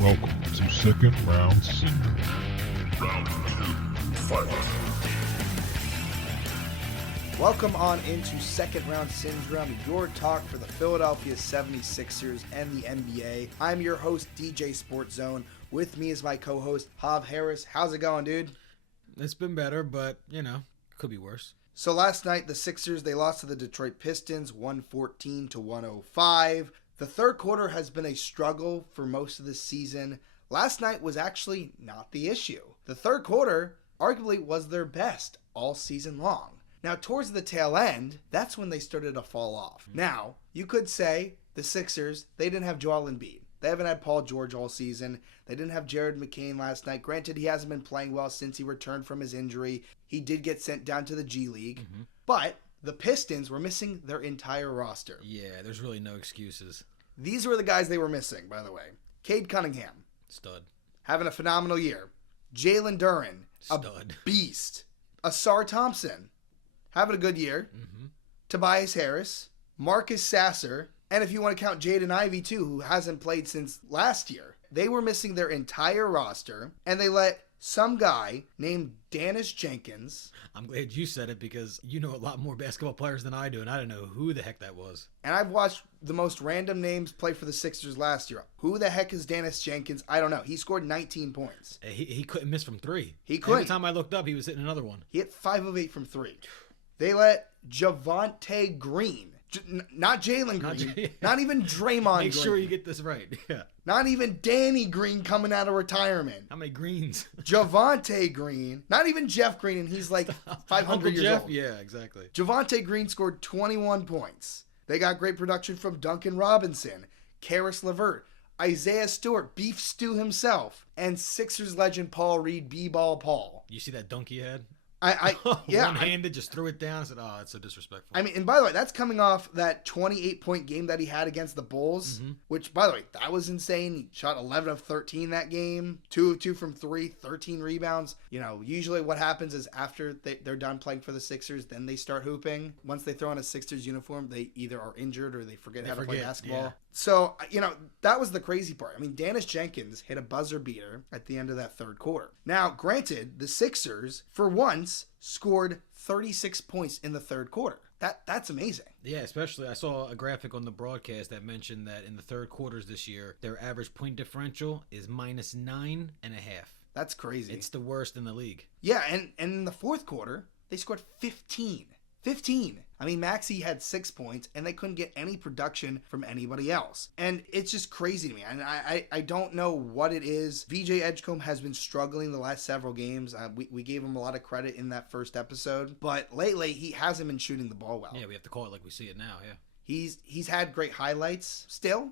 Welcome to Second Round Syndrome. Round 2, fight. Welcome on into Second Round Syndrome, your talk for the Philadelphia 76ers and the NBA. I'm your host, DJ Sports Zone. With me is my co-host, Hav Harris. How's it going, dude? It's been better, but, could be worse. So last night, the Sixers, they lost to the Detroit Pistons, 114 to 105. The third quarter has been a struggle for most of the season. Last night was actually not the issue. The third quarter arguably was their best all season long. Now, towards the tail end, that's when they started to fall off. Now, you could say the Sixers, they didn't have Joel Embiid. They haven't had Paul George all season. They didn't have Jared McCain last night. Granted, he hasn't been playing well since he returned from his injury. He did get sent down to the G League. But the Pistons were missing their entire roster. Yeah, there's really no excuses. These were the guys they were missing, by the way. Cade Cunningham. Stud. Having a phenomenal year. Jalen Duren. Stud. A beast. Asar Thompson. Having a good year. Tobias Harris. Marcus Sasser. And if you want to count Jaden Ivey, too, who hasn't played since last year. They were missing their entire roster, and they let some guy named Dennis Jenkins. I'm glad you said it because you know a lot more basketball players than I do, and I don't know who the heck that was. And I've watched the most random names play for the Sixers last year. Who the heck is Dennis Jenkins? I don't know. He scored 19 points. He couldn't miss from three. He couldn't. Every time I looked up, he was hitting another one. He hit 5 of 8 from 3. They let Javonte Green. Not Jalen Green. Not even Draymond Green. Make sure you get this right. Yeah. Not even Danny Green coming out of retirement. How many greens? Javonte Green. Not even Jeff Green, and he's like 500 Uncle years Jeff? old. Yeah, exactly. Javonte Green scored 21 points. They got great production from Duncan Robinson, Karis LeVert, Isaiah Stewart, Beef Stew himself, and Sixers legend Paul Reed, B-Ball Paul. You see that dunk he had? Yeah. One-handed, just threw it down. I said, oh, that's so disrespectful. I mean, and by the way, that's coming off that 28-point game that he had against the Bulls, which, by the way, that was insane. He shot 11 of 13 that game, 2 of 2 from 3, 13 rebounds. You know, usually what happens is after they're done playing for the Sixers, then they start hooping. Once they throw on a Sixers uniform, they either are injured or they forget how to play basketball. Yeah. So, that was the crazy part. I mean, Dennis Jenkins hit a buzzer beater at the end of that third quarter. Now, granted, the Sixers, for once, scored 36 points in the third quarter. That's amazing. Yeah, especially I saw a graphic on the broadcast that mentioned that in the third quarters this year, their average point differential is -9.5. That's crazy. It's the worst in the league. Yeah, and in the fourth quarter, they scored 15. 15. I mean, Maxey had 6 points, and they couldn't get any production from anybody else. And it's just crazy to me. And I don't know what it is. VJ Edgecombe has been struggling the last several games. We gave him a lot of credit in that first episode. But lately, he hasn't been shooting the ball well. Yeah, we have to call it like we see it now, yeah. He's had great highlights still.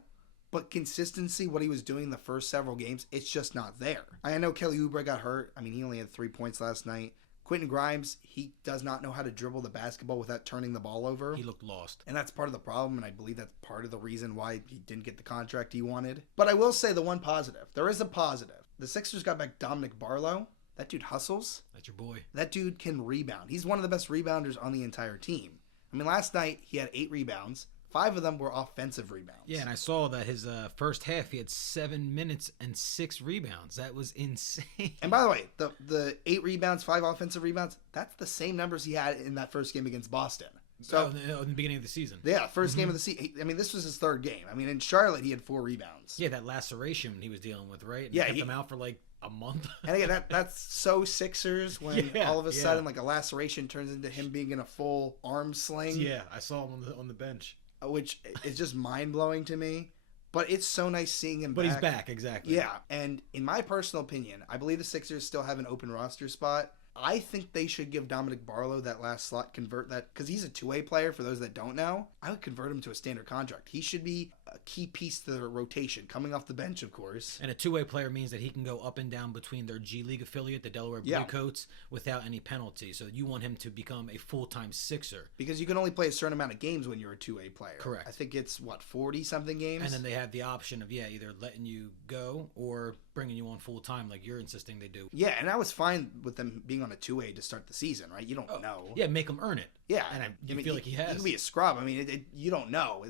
But consistency, what he was doing the first several games, it's just not there. I know Kelly Oubre got hurt. I mean, he only had 3 points last night. Quentin Grimes, he does not know how to dribble the basketball without turning the ball over. He looked lost. And that's part of the problem, and I believe that's part of the reason why he didn't get the contract he wanted. But I will say the one positive. There is a positive. The Sixers got back Dominick Barlow. That dude hustles. That's your boy. That dude can rebound. He's one of the best rebounders on the entire team. I mean, last night he had 8 rebounds. 5 of them were offensive rebounds. Yeah, and I saw that his first half, he had 7 minutes and 6 rebounds. That was insane. And by the way, the 8 rebounds, 5 offensive rebounds, that's the same numbers he had in that first game against Boston. So in the beginning of the season. Yeah, first game of the season. I mean, this was his third game. I mean, in Charlotte, he had 4 rebounds. Yeah, that laceration he was dealing with, right? And yeah, he kept him out for like a month. And again, that's so Sixers when all of a sudden, like a laceration turns into him being in a full arm sling. Yeah, I saw him on the bench. Which is just mind-blowing to me. But it's so nice seeing him back. But he's back, exactly. Yeah, and in my personal opinion, I believe the Sixers still have an open roster spot. I think they should give Dominick Barlow that last slot, convert that, because he's a two-way player, for those that don't know. I would convert him to a standard contract. He should be a key piece to the rotation, coming off the bench, of course. And a two-way player means that he can go up and down between their G League affiliate, the Delaware Bluecoats, without any penalty. So you want him to become a full-time Sixer. Because you can only play a certain amount of games when you're a two-way player. Correct. I think it's, 40-something games? And then they have the option of, either letting you go or bringing you on full-time like you're insisting they do. Yeah, and I was fine with them being on a two-way to start the season, right? You don't know. Yeah, make them earn it. Yeah, And I mean, feel like he has. He can be a scrub. I mean, you don't know.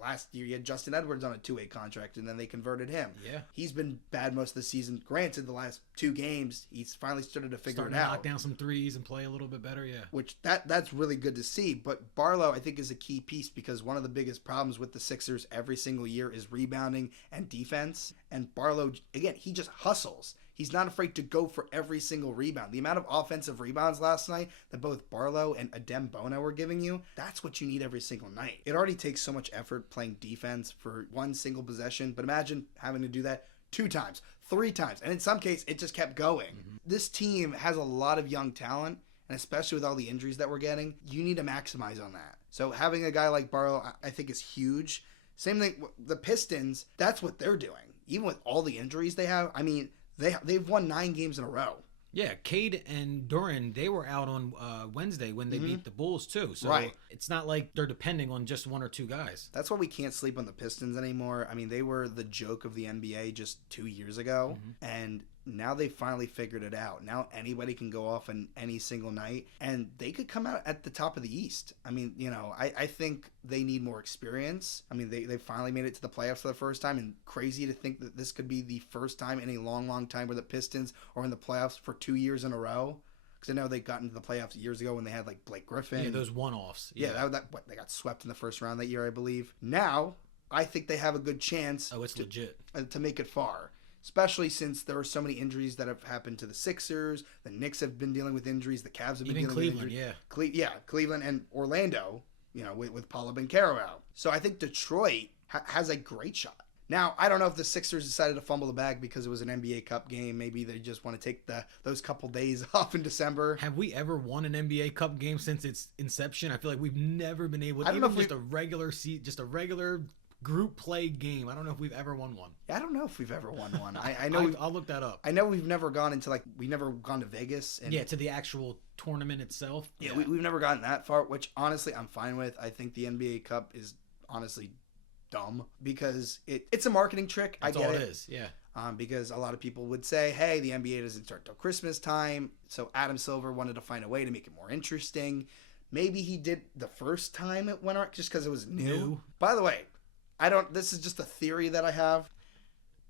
Last year you had Justin Edwards on a 2-way contract, and then they converted him. Yeah. He's been bad most of the season. Granted, the last 2 games, he's finally started to figure Starting it to out. knock down some threes and play a little bit better, yeah. Which that's really good to see. But Barlow, I think, is a key piece because one of the biggest problems with the Sixers every single year is rebounding and defense. And Barlow, again, he just hustles. He's not afraid to go for every single rebound. The amount of offensive rebounds last night that both Barlow and Adem Bona were giving you, that's what you need every single night. It already takes so much effort playing defense for one single possession, but imagine having to do that 2 times, 3 times, and in some cases, it just kept going. Mm-hmm. This team has a lot of young talent, and especially with all the injuries that we're getting, you need to maximize on that. So having a guy like Barlow, I think, is huge. Same thing, the Pistons, that's what they're doing. Even with all the injuries they have, I mean, they've won 9 games in a row. Yeah, Cade and Duran, they were out on Wednesday when they beat the Bulls too. So right. It's not like they're depending on just 1 or 2 guys. That's why we can't sleep on the Pistons anymore. I mean, they were the joke of the NBA just 2 years ago, and now they finally figured it out. Now anybody can go off on any single night, and they could come out at the top of the East. I mean, I think they need more experience. I mean, they finally made it to the playoffs for the first time, and crazy to think that this could be the first time in a long, long time where the Pistons are in the playoffs for 2 years in a row. Because I know they got into the playoffs years ago when they had like Blake Griffin. Yeah, those one-offs. Yeah, they got swept in the first round that year, I believe. Now, I think they have a good chance. Oh, it's legit. To make it far. Especially since there are so many injuries that have happened to the Sixers. The Knicks have been dealing with injuries. The Cavs have been dealing with injuries. Yeah. Cleveland and Orlando, with Paolo Banchero out. So I think Detroit has a great shot. Now, I don't know if the Sixers decided to fumble the bag because it was an NBA Cup game. Maybe they just want to take those couple days off in December. Have we ever won an NBA Cup game since its inception? I feel like we've never been able to. Just a regular group play game. I don't know if we've ever won one. I don't know if we've ever won one. I know. I'll look that up. I know we've never gone into we've never gone to Vegas. And, to the actual tournament itself. Yeah, we've never gotten that far, which honestly I'm fine with. I think the NBA Cup is honestly dumb because it's a marketing trick. That's I get all it. It is, yeah. Because a lot of people would say, hey, the NBA doesn't start till Christmas time. So Adam Silver wanted to find a way to make it more interesting. Maybe he did the first time it went around just because it was new. By the way, this is just a theory that I have.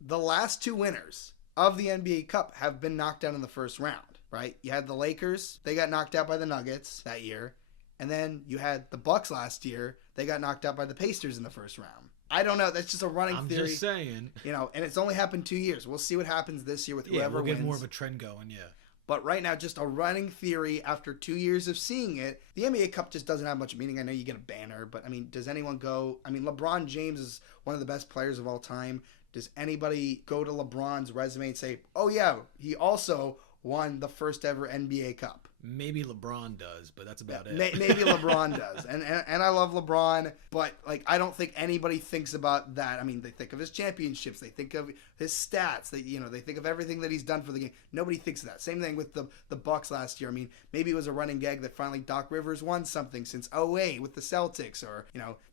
The last 2 winners of the NBA Cup have been knocked out in the first round, right? You had the Lakers. They got knocked out by the Nuggets that year. And then you had the Bucks last year. They got knocked out by the Pacers in the first round. I don't know. That's just a running theory. I'm just saying. And it's only happened 2 years. We'll see what happens this year with whoever we'll get wins. more of a trend going, yeah. But right now, just a running theory after 2 years of seeing it, the NBA Cup just doesn't have much meaning. I know you get a banner, but, does anyone go? LeBron James is one of the best players of all time. Does anybody go to LeBron's resume and say, oh, yeah, he also won the first ever NBA Cup? Maybe LeBron does, but that's about it. Maybe LeBron does. And I love LeBron, but I don't think anybody thinks about that. They think of his championships, they think of his stats, they think of everything that he's done for the game. Nobody thinks of that. Same thing with the Bucks last year. Maybe it was a running gag that finally Doc Rivers won something since 2008 with the Celtics, or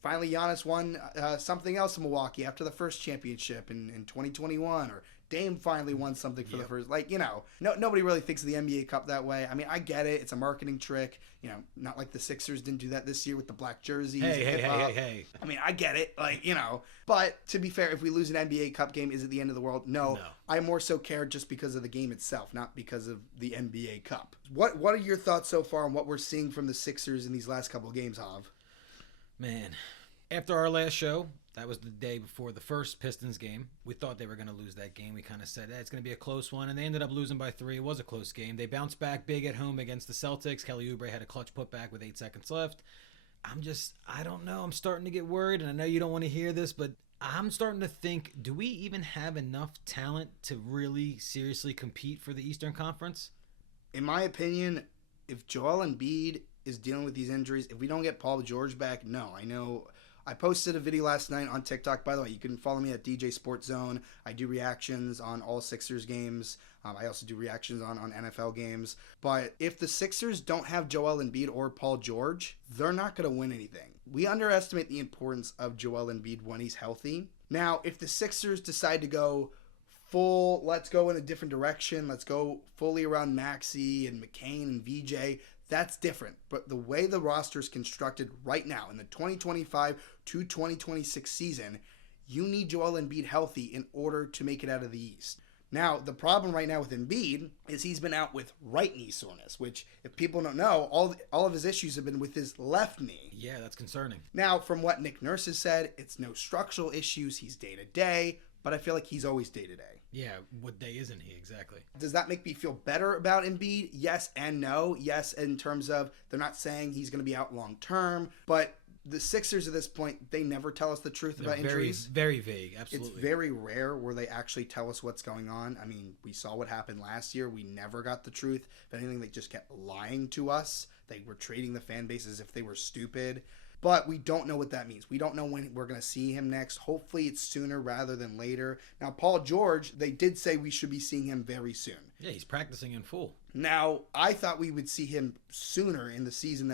finally Giannis won something else in Milwaukee after the first championship in 2021, or Dame finally won something for the first, nobody really thinks of the NBA Cup that way. I get it. It's a marketing trick. Not like the Sixers didn't do that this year with the black jerseys. Hey. I get it. But to be fair, if we lose an NBA Cup game, is it the end of the world? No. I more so care just because of the game itself, not because of the NBA Cup. What are your thoughts so far on what we're seeing from the Sixers in these last couple of games, Hav? Man, after our last show, that was the day before the first Pistons game. We thought they were going to lose that game. We kind of said, it's going to be a close one, and they ended up losing by 3. It was a close game. They bounced back big at home against the Celtics. Kelly Oubre had a clutch putback with 8 seconds left. I don't know. I'm starting to get worried, and I know you don't want to hear this, but I'm starting to think, do we even have enough talent to really seriously compete for the Eastern Conference? In my opinion, if Joel Embiid is dealing with these injuries, if we don't get Paul George back, no. I know I posted a video last night on TikTok. By the way, you can follow me at DJ Sports Zone. I do reactions on all Sixers games. I also do reactions on NFL games. But if the Sixers don't have Joel Embiid or Paul George, they're not going to win anything. We underestimate the importance of Joel Embiid when he's healthy. Now, if the Sixers decide to go let's go in a different direction, let's go fully around Maxey and McCain and VJ, That's different. But the way the roster is constructed right now in the 2025 to 2026 season, you need Joel Embiid healthy in order to make it out of the East. Now, the problem right now with Embiid is he's been out with right knee soreness, which, if people don't know, all of his issues have been with his left knee. Yeah, that's concerning. Now, from what Nick Nurse has said, it's no structural issues. He's day-to-day, but I feel like he's always day-to-day. Yeah, what day isn't he exactly? Does that make me feel better about Embiid? Yes and no. Yes, in terms of they're not saying he's going to be out long-term, but the Sixers at this point, they never tell us the truth about injuries. Very vague, absolutely. It's very rare where they actually tell us what's going on. I mean, we saw what happened last year. We never got the truth. If anything, they just kept lying to us. They were treating the fan base as if they were stupid. But we don't know what that means. We don't know when we're going to see him next. Hopefully it's sooner rather than later. Now, Paul George, they did say we should be seeing him very soon. Yeah, he's practicing in full. Now, I thought we would see him sooner in the season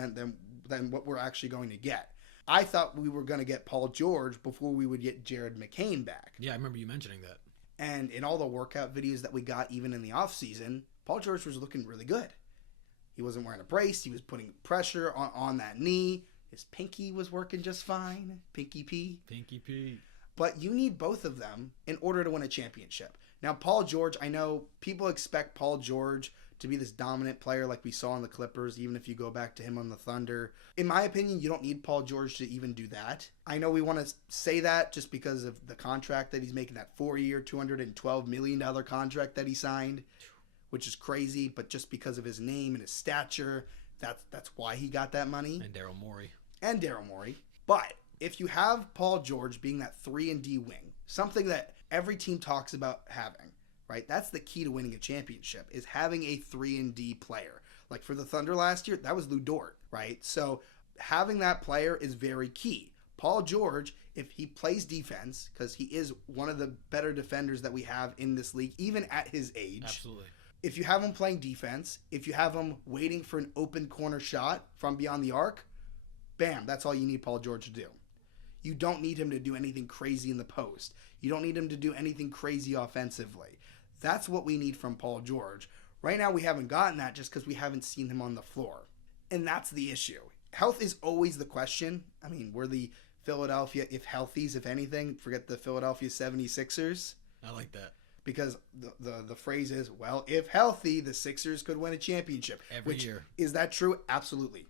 than what we're actually going to get. I thought we were going to get Paul George before we would get Jared McCain back. Yeah, I remember you mentioning that. And in all the workout videos that we got, even in the offseason, Paul George was looking really good. He wasn't wearing a brace. He was putting pressure on that knee. His pinky was working just fine. Pinky P. Pinky P. But you need both of them in order to win a championship. Now, Paul George, I know people expect Paul George to be this dominant player like we saw in the Clippers, even if you go back to him on the Thunder. In my opinion, you don't need Paul George to even do that. I know we want to say that just because of the contract that he's making, that 4-year, $212 million contract that he signed, which is crazy, but just because of his name and his stature, that's why he got that money. And Daryl Morey. But if you have Paul George being that 3-and-D wing, something that every team talks about having, right? That's the key to winning a championship, is having a 3-and-D player. Like for the Thunder last year, that was Lou Dort, right? So having that player is very key. Paul George, if he plays defense, because he is one of the better defenders that we have in this league, even at his age. Absolutely. If you have him playing defense, if you have him waiting for an open corner shot from beyond the arc, bam, that's all you need Paul George to do. You don't need him to do anything crazy in the post. You don't need him to do anything crazy offensively. That's what we need from Paul George. Right now, we haven't gotten that just because we haven't seen him on the floor. And that's the issue. Health is always the question. I mean, we're the Philadelphia, if healthies, if anything, forget the Philadelphia 76ers. I like that. Because the phrase is, well, if healthy, the Sixers could win a championship. Every year. Is that true? Absolutely.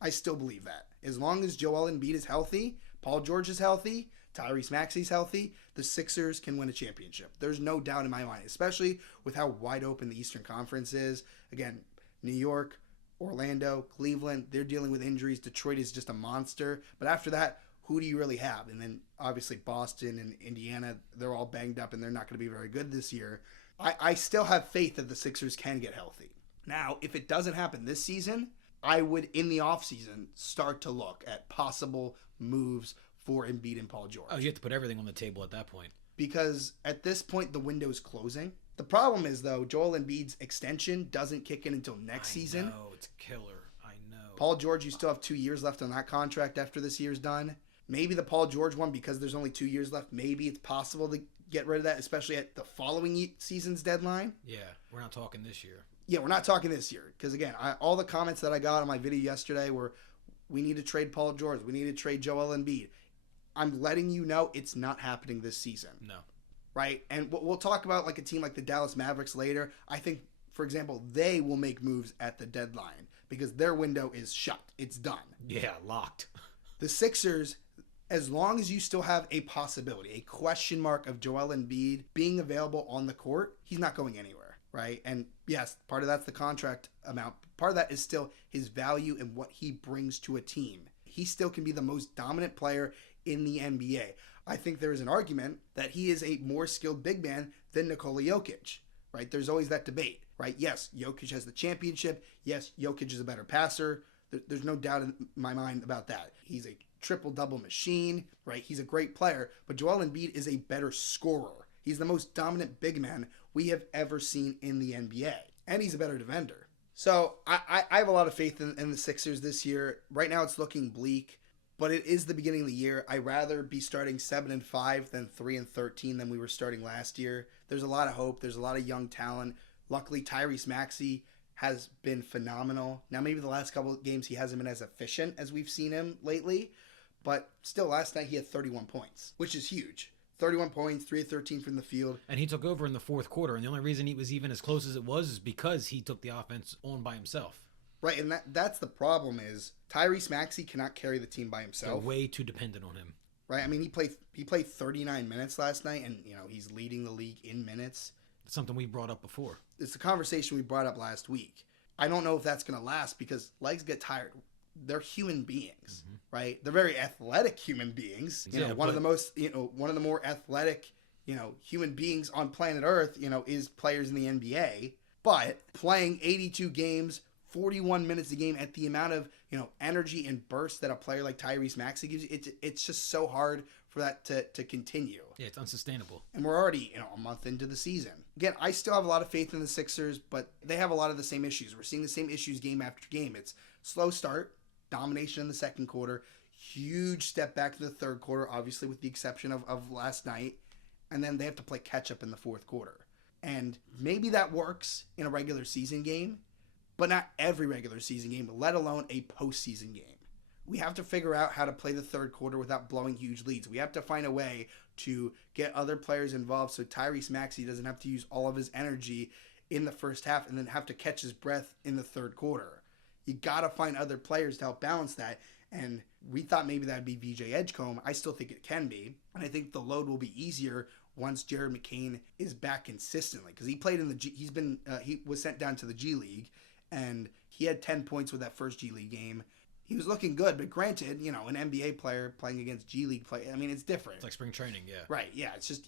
I still believe that. As long as Joel Embiid is healthy, Paul George is healthy, Tyrese Maxey's healthy, the Sixers can win a championship. There's no doubt in my mind, especially with how wide open the Eastern Conference is. Again, New York, Orlando, Cleveland, they're dealing with injuries. Detroit is just a monster. But after that, who do you really have? And then obviously Boston and Indiana, they're all banged up and they're not going to be very good this year. I still have faith that the Sixers can get healthy. Now, if it doesn't happen this season, I would, in the offseason, start to look at possible moves for Embiid and Paul George. Oh, you have to put everything on the table at that point. Because at this point, the window's closing. The problem is, though, Joel Embiid's extension doesn't kick in until next season. No, it's killer. I know. Paul George, you still have 2 years left on that contract after this year's done. Maybe the Paul George one, because there's only 2 years left, maybe it's possible to get rid of that, especially at the following season's deadline. Yeah, we're not talking this year. Yeah, we're not talking this year. Because, again, all the comments that I got on my video yesterday were, we need to trade Paul George. We need to trade Joel Embiid. I'm letting you know it's not happening this season. No. Right? And we'll talk about like a team like the Dallas Mavericks later. I think, for example, they will make moves at the deadline because their window is shut. It's done. Yeah, locked. The Sixers, as long as you still have a possibility, a question mark of Joel Embiid being available on the court, he's not going anywhere, right? And yes, part of that's the contract amount. Part of that is still his value and what he brings to a team. He still can be the most dominant player in the NBA. I think there is an argument that he is a more skilled big man than Nikola Jokic, right? There's always that debate, right? Yes, Jokic has the championship. Yes, Jokic is a better passer. There's no doubt in my mind about that. He's a triple-double machine, right? He's a great player, but Joel Embiid is a better scorer. He's the most dominant big man we have ever seen in the NBA, and he's a better defender. So I have a lot of faith in the Sixers this year. Right now it's looking bleak. But it is the beginning of the year. I'd rather be starting 7-5 than 3-13 than we were starting last year. There's a lot of hope. There's a lot of young talent. Luckily, Tyrese Maxey has been phenomenal. Now, maybe the last couple of games he hasn't been as efficient as we've seen him lately, but still, last night he had 31 points, which is huge. 31 points, 3 of 13 from the field. And he took over in the fourth quarter, and the only reason he was even as close as it was is because he took the offense on by himself. Right, and that's the problem is Tyrese Maxey cannot carry the team by himself. They're way too dependent on him. Right, I mean, he played 39 minutes last night, and, he's leading the league in minutes. It's something we brought up before. It's a conversation we brought up last week. I don't know if that's going to last because legs get tired. They're human beings, right? They're very athletic human beings. One of the more athletic, human beings on planet Earth, is players in the NBA. But playing 82 games, 41 minutes a game at the amount of, energy and burst that a player like Tyrese Maxey gives you, it's just so hard for that to continue. Yeah, it's unsustainable. And we're already, a month into the season. Again, I still have a lot of faith in the Sixers, but they have a lot of the same issues. We're seeing the same issues game after game. It's slow start, domination in the second quarter, huge step back to the third quarter, obviously with the exception of last night, and then they have to play catch up in the fourth quarter. And maybe that works in a regular season game, but not every regular season game, let alone a postseason game. We have to figure out how to play the third quarter without blowing huge leads. We have to find a way to get other players involved so Tyrese Maxey doesn't have to use all of his energy in the first half and then have to catch his breath in the third quarter. You got to find other players to help balance that. And we thought maybe that would be VJ Edgecombe. I still think it can be. And I think the load will be easier once Jared McCain is back consistently. Because he played in he was sent down to the G League. And he had 10 points with that first G League game. He was looking good, but granted, an NBA player playing against G League play, I mean, it's different. It's like spring training, yeah. Right, yeah. It's just,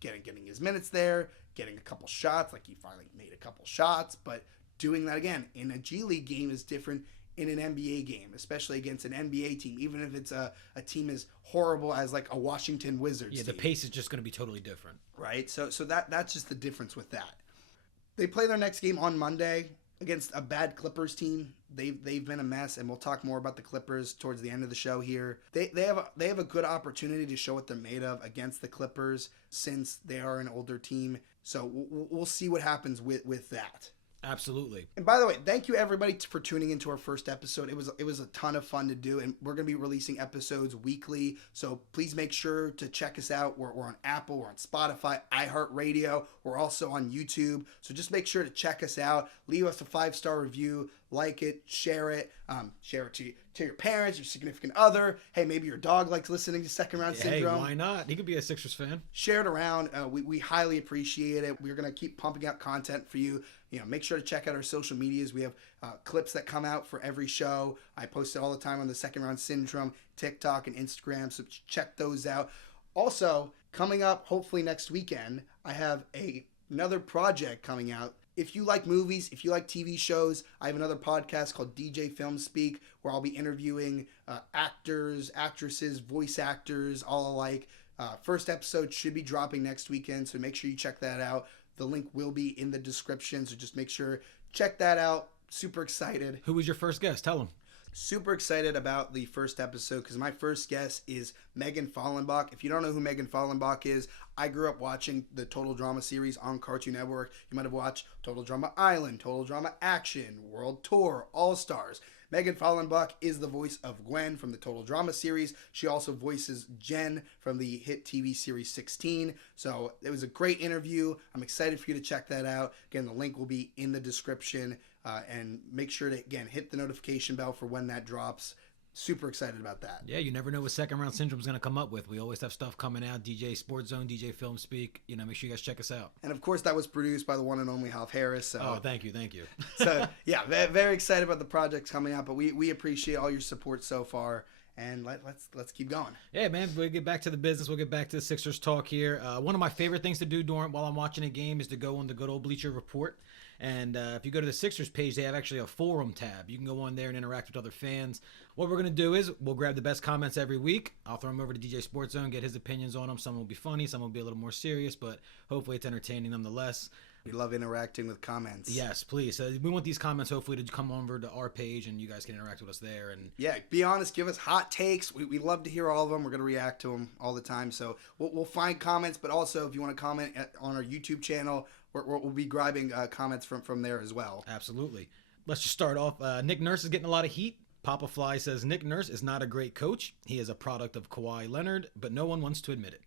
getting his minutes there, getting a couple shots, like he finally made a couple shots, but doing that again in a G League game is different in an NBA game, especially against an NBA team, even if it's a team as horrible as like a Washington Wizards team. The pace is just going to be totally different. Right, so that's just the difference with that. They play their next game on Monday against a bad Clippers team. They've been a mess, and we'll talk more about the Clippers towards the end of the show here. They have a good opportunity to show what they're made of against the Clippers since they are an older team. So we'll see what happens with that. Absolutely. And by the way, thank you everybody for tuning into our first episode. It was a ton of fun to do, and we're going to be releasing episodes weekly. So please make sure to check us out. We're on Apple, we're on Spotify, iHeartRadio. We're also on YouTube. So just make sure to check us out. Leave us a 5-star review. Like it, share it to your parents, your significant other. Hey, maybe your dog likes listening to Second Round Syndrome. Hey, why not? He could be a Sixers fan. Share it around. We highly appreciate it. We're going to keep pumping out content for you. Make sure to check out our social medias. We have clips that come out for every show. I post it all the time on the Second Round Syndrome, TikTok, and Instagram. So check those out. Also, coming up, hopefully next weekend, I have another project coming out. If you like movies, if you like TV shows, I have another podcast called DJ Film Speak, where I'll be interviewing actors, actresses, voice actors, all alike. First episode should be dropping next weekend, so make sure you check that out. The link will be in the description, so just make sure, check that out. Super excited. Who was your first guest? Tell them. Super excited about the first episode because my first guest is Megan Fahlenbock. If you don't know who Megan Fahlenbock is, I grew up watching the Total Drama series on Cartoon Network. You might have watched Total Drama Island, Total Drama Action, World Tour, All Stars. Megan Fahlenbock is the voice of Gwen from the Total Drama series. She also voices Jen from the hit TV series 16. So it was a great interview. I'm excited for you to check that out. Again, the link will be in the description. And make sure to, again, hit the notification bell for when that drops. Super excited about that. Yeah, you never know what Second Round Syndrome is going to come up with. We always have stuff coming out. DJ Sports Zone, DJ Film Speak. Make sure you guys check us out. And, of course, that was produced by the one and only Half Harris. So. Oh, thank you. So, yeah, very excited about the projects coming out. But we appreciate all your support so far. And let's keep going. Yeah, man, we'll get back to the business. We'll get back to the Sixers talk here. One of my favorite things to do while I'm watching a game is to go on the good old Bleacher Report. And if you go to the Sixers page, they have actually a forum tab. You can go on there and interact with other fans. What we're going to do is we'll grab the best comments every week. I'll throw them over to DJ Sports Zone, get his opinions on them. Some will be funny, some will be a little more serious, but hopefully it's entertaining nonetheless. We love interacting with comments. Yes, please. We want these comments hopefully to come over to our page and you guys can interact with us there. And yeah, be honest. Give us hot takes. We love to hear all of them. We're going to react to them all the time. So we'll find comments, but also if you want to comment on our YouTube channel, we'll be grabbing comments from there as well. Absolutely. Let's just start off. Nick Nurse is getting a lot of heat. Papa Fly says Nick Nurse is not a great coach. He is a product of Kawhi Leonard, but no one wants to admit it.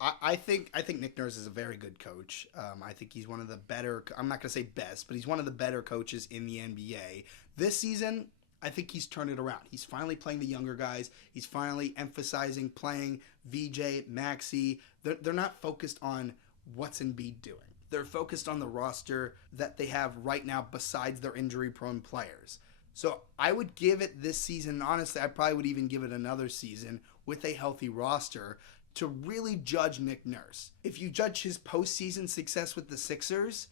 I think Nick Nurse is a very good coach. I think he's one of the better. I'm not going to say best, but he's one of the better coaches in the NBA this season. I think he's turned it around. He's finally playing the younger guys. He's finally emphasizing playing VJ, Maxey. They're not focused on what's Embiid doing. They're focused on the roster that they have right now besides their injury-prone players. So I would give it this season, honestly, I probably would even give it another season with a healthy roster to really judge Nick Nurse. If you judge his postseason success with the Sixers,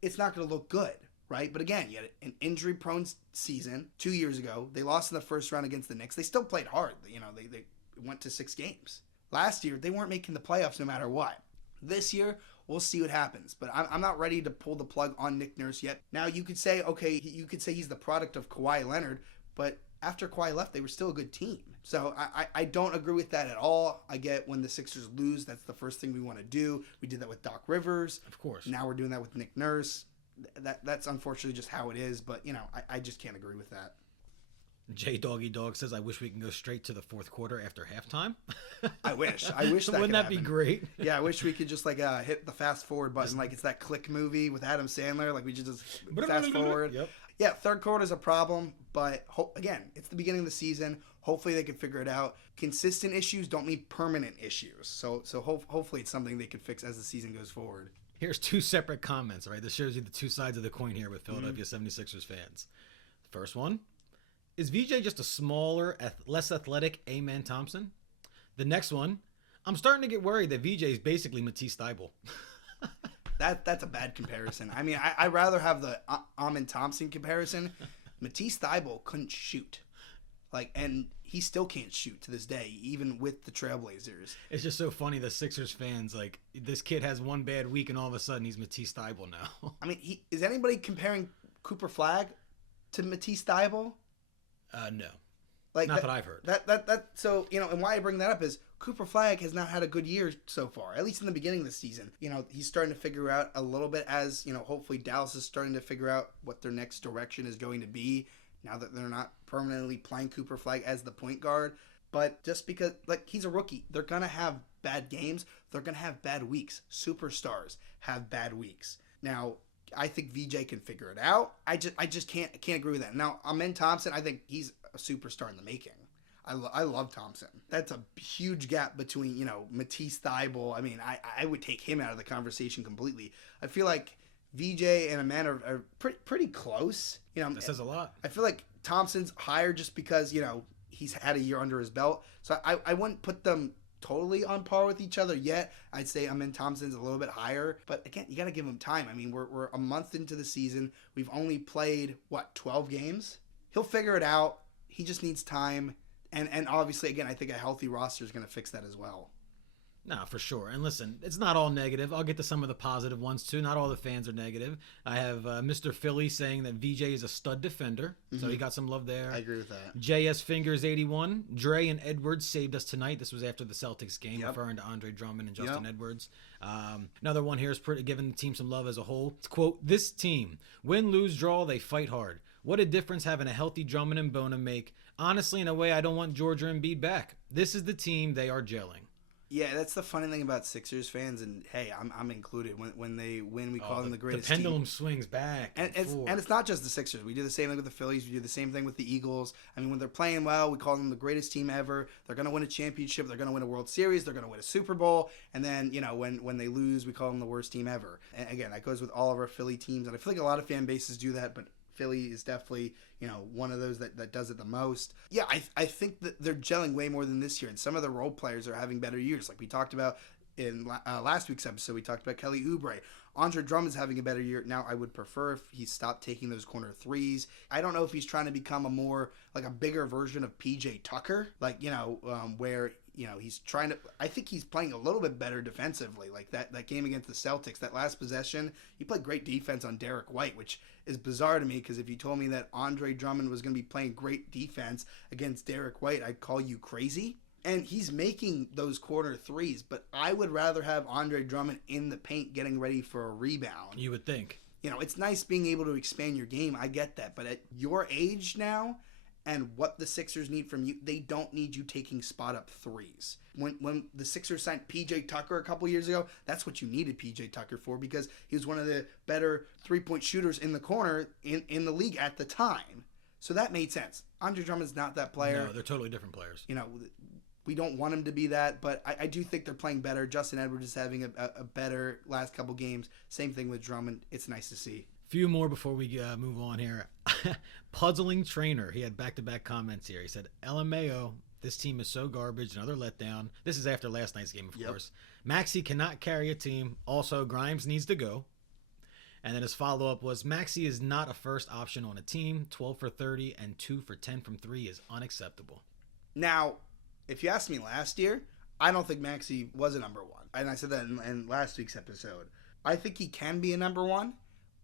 it's not going to look good, right? But again, you had an injury-prone season 2 years ago. They lost in the first round against the Knicks. They still played hard. You know, they went to 6 games. Last year, they weren't making the playoffs no matter what. This year, we'll see what happens. But I'm not ready to pull the plug on Nick Nurse yet. Now, you could say, okay, you could say he's the product of Kawhi Leonard, but after Kawhi left, they were still a good team. So I don't agree with that at all. I get when the Sixers lose, that's the first thing we want to do. We did that with Doc Rivers. Of course. Now we're doing that with Nick Nurse. That's unfortunately just how it is. But, you know, I just can't agree with that. J Doggy Dog says, I wish we can go straight to the fourth quarter after halftime. I wish that Wouldn't that be great? Yeah, I wish we could just like hit the fast forward button like it's that Click movie with Adam Sandler. Like we should just fast forward. Yep. Yeah, third quarter is a problem, but again, it's the beginning of the season. Hopefully they can figure it out. Consistent issues don't mean permanent issues. So hopefully it's something they can fix as the season goes forward. Here's 2 separate comments, right? This shows you the 2 sides of the coin here with Philadelphia 76ers fans. The first one, is VJ just a smaller, less athletic Amen Thompson? The next one, I'm starting to get worried that VJ is basically Matisse Thybulle. That's a bad comparison. I mean, I'd rather have the Amen Thompson comparison. Matisse Thybulle couldn't shoot. And he still can't shoot to this day, even with the Trailblazers. It's just so funny, the Sixers fans, like, this kid has one bad week and all of a sudden he's Matisse Thybulle now. I mean, is anybody comparing Cooper Flagg to Matisse Thybulle? No. Like Not that I've heard. So, you know, and why I bring that up is Cooper Flagg has not had a good year so far, at least in the beginning of the season. You know, he's starting to figure out a little bit as, you know, hopefully Dallas is starting to figure out what their next direction is going to be now that they're not permanently playing Cooper Flagg as the point guard. But just because, like, he's a rookie, they're going to have bad games. They're going to have bad weeks. Superstars have bad weeks. Now, I think VJ can figure it out. I just can't agree with that. Now, Amen Thompson, I think he's a superstar in the making. I love Thompson. That's a huge gap between, you know, Matisse Thybulle. I mean, I would take him out of the conversation completely. I feel like VJ and Amen are pretty close. You know, that says a lot. I feel like Thompson's higher just because, you know, he's had a year under his belt. So I wouldn't put them totally on par with each other yet. I'd say Amen Thompson's a little bit higher. But again, you got to give him time. I mean, we're a month into the season. We've only played, 12 games? He'll figure it out. He just needs time. And obviously, again, I think a healthy roster is going to fix that as well. No, for sure. And listen, it's not all negative. I'll get to some of the positive ones, too. Not all the fans are negative. I have Mr. Philly saying that VJ is a stud defender, so he got some love there. I agree with that. JS Fingers 81. Dre and Edwards saved us tonight. This was after the Celtics game, referring to Andre Drummond and Justin Edwards. Another one here is giving the team some love as a whole. It's, quote, this team, win, lose, draw, they fight hard. What a difference having a healthy Drummond and Bona make. Honestly, in a way, I don't want George or Embiid back. This is the team. They are gelling. Yeah, that's the funny thing about Sixers fans, and hey, I'm included. When they win, we call them the greatest team. The pendulum team. swings back. And it's not just the Sixers. We do the same thing with the Phillies. We do the same thing with the Eagles. I mean, when they're playing well, we call them the greatest team ever. They're going to win a championship. They're going to win a World Series. They're going to win a Super Bowl. And then, you know, when they lose, we call them the worst team ever. And again, that goes with all of our Philly teams. And I feel like a lot of fan bases do that, but Philly is definitely, you know, one of those that does it the most. Yeah, I think that they're gelling way more than this year, and some of the role players are having better years. Like we talked about in last week's episode, we talked about Kelly Oubre. Andre Drummond's having a better year. Now, I would prefer if he stopped taking those corner threes. I don't know if he's trying to become a bigger version of PJ Tucker, like, you know, where, you know, he's trying to, I think he's playing a little bit better defensively. Like that game against the Celtics, that last possession, he played great defense on Derek White, which is bizarre to me because if you told me that Andre Drummond was going to be playing great defense against Derek White, I'd call you crazy. And he's making those corner threes, but I would rather have Andre Drummond in the paint getting ready for a rebound. You would think. You know, it's nice being able to expand your game. I get that. But at your age now and what the Sixers need from you, they don't need you taking spot-up threes. When the Sixers signed P.J. Tucker a couple years ago, that's what you needed P.J. Tucker for because he was one of the better three-point shooters in the corner in the league at the time. So that made sense. Andre Drummond's not that player. No, they're totally different players. You know, we don't want him to be that, but I do think they're playing better. Justin Edwards is having a better last couple games. Same thing with Drummond. It's nice to see. Few more before we move on here. Puzzling Trainer. He had back-to-back comments here. He said, LMAO, this team is so garbage. Another letdown. This is after last night's game, of course. Maxey cannot carry a team. Also, Grimes needs to go. And then his follow-up was, Maxey is not a first option on a team. 12 for 30 and 2 for 10 from 3 is unacceptable. Now, if you asked me last year, I don't think Maxey was a number one. And I said that in last week's episode. I think he can be a number one,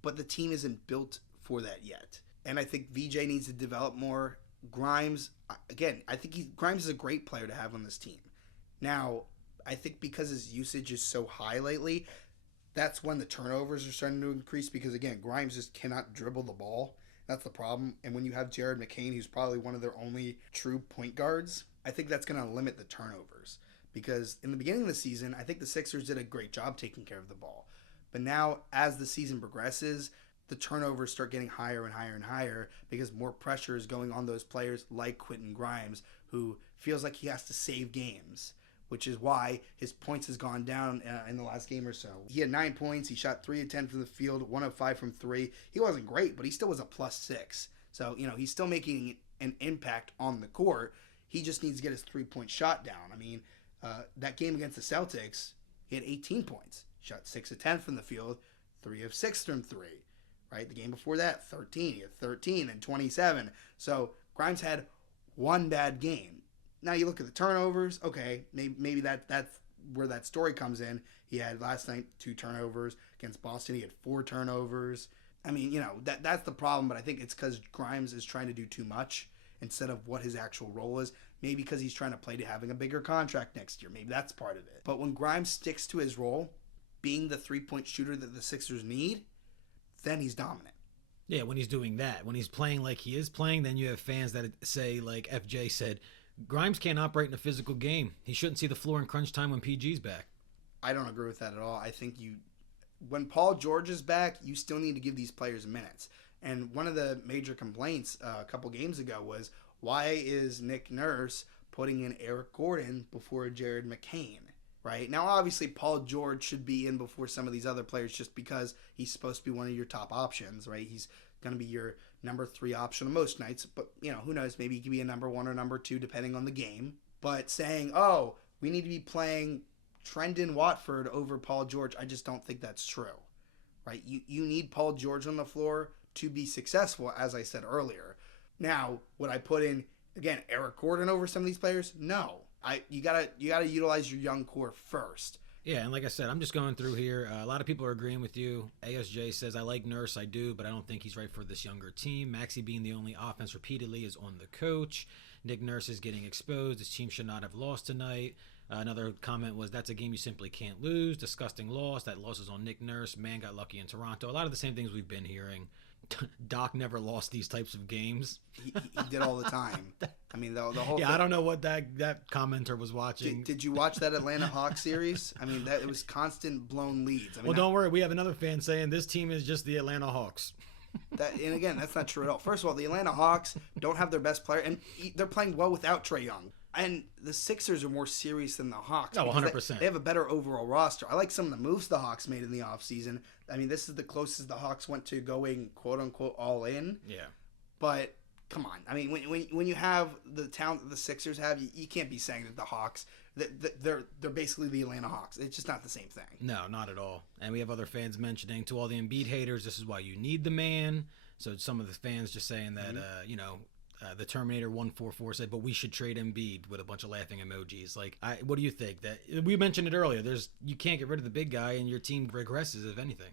but the team isn't built for that yet. And I think VJ needs to develop more. Grimes, again, I think Grimes is a great player to have on this team. Now, I think because his usage is so high lately, that's when the turnovers are starting to increase because, again, Grimes just cannot dribble the ball. That's the problem. And when you have Jared McCain, who's probably one of their only true point guards, I think that's going to limit the turnovers. Because in the beginning of the season, I think the Sixers did a great job taking care of the ball. But now, as the season progresses, the turnovers start getting higher and higher and higher because more pressure is going on those players like Quentin Grimes, who feels like he has to save games, which is why his points has gone down in the last game or so. He had 9 points. He shot 3 of 10 from the field, 1 of 5 from 3. He wasn't great, but he still was a +6. So, you know, he's still making an impact on the court. He just needs to get his 3-point shot down. I mean, that game against the Celtics, he had 18 points. Shot 6 of 10 from the field, 3 of 6 from 3. Right? The game before that, 13. He had 13 and 27. So Grimes had one bad game. Now you look at the turnovers. Okay, maybe that's where that story comes in. He had last night 2 turnovers. Against Boston, he had 4 turnovers. I mean, you know, that's the problem, but I think it's because Grimes is trying to do too much instead of what his actual role is. Maybe because he's trying to play to having a bigger contract next year. Maybe that's part of it. But when Grimes sticks to his role, being the 3-point shooter that the Sixers need, then he's dominant. Yeah, when he's doing that. When he's playing like he is playing, then you have fans that say, like FJ said, Grimes can't operate in a physical game. He shouldn't see the floor in crunch time when PG's back. I don't agree with that at all. I think when Paul George is back, you still need to give these players minutes. And one of the major complaints a couple games ago was, why is Nick Nurse putting in Eric Gordon before Jared McCain? Right? Now, obviously, Paul George should be in before some of these other players just because he's supposed to be one of your top options, right? He's going to be your number 3 option on most nights, but, you know, who knows? Maybe he could be a number 1 or number 2 depending on the game. But saying, oh, we need to be playing Trendon Watford over Paul George, I just don't think that's true, right? You need Paul George on the floor to be successful, as I said earlier. Now, would I put in, again, Eric Gordon over some of these players? No. You gotta utilize your young core first. Yeah, and like I said, I'm just going through here. A lot of people are agreeing with you. ASJ says, I like Nurse, I do, but I don't think he's right for this younger team. Maxey being the only offense repeatedly is on the coach. Nick Nurse is getting exposed. This team should not have lost tonight. Another comment was, that's a game you simply can't lose. Disgusting loss. That loss is on Nick Nurse. Man got lucky in Toronto. A lot of the same things we've been hearing. Doc never lost these types of games. He did all the time. I mean, the whole yeah, thing. I don't know what that commenter was watching. Did you watch that Atlanta Hawks series? I mean, it was constant blown leads. I mean, well, don't worry. We have another fan saying this team is just the Atlanta Hawks. And again, that's not true at all. First of all, the Atlanta Hawks don't have their best player, and they're playing well without Trae Young. And the Sixers are more serious than the Hawks. Oh, 100%. They have a better overall roster. I like some of the moves the Hawks made in the offseason. I mean, this is the closest the Hawks went to going, quote-unquote, all in. Yeah. But, come on. I mean, when you have the talent that the Sixers have, you can't be saying that the Hawks, they're basically the Atlanta Hawks. It's just not the same thing. No, not at all. And we have other fans mentioning, to all the Embiid haters, this is why you need the man. So some of the fans just saying that, the Terminator 144 said, but we should trade Embiid, with a bunch of laughing emojis. Like, what do you think? That we mentioned it earlier. You can't get rid of the big guy, and your team regresses, if anything.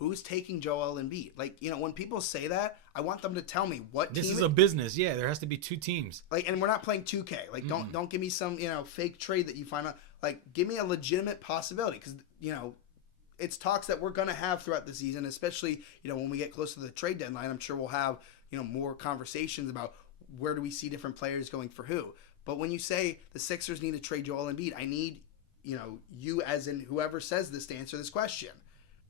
who's taking Joel Embiid? Like, when people say that, I want them to tell me what This team is a business. Yeah, there has to be 2 teams. Like, and we're not playing 2K. Like, don't give me some, fake trade that you find out. Like, give me a legitimate possibility because, it's talks that we're going to have throughout the season, especially, when we get close to the trade deadline. I'm sure we'll have, more conversations about where do we see different players going for who. But when you say the Sixers need to trade Joel Embiid, I need, you as in whoever says this to answer this question.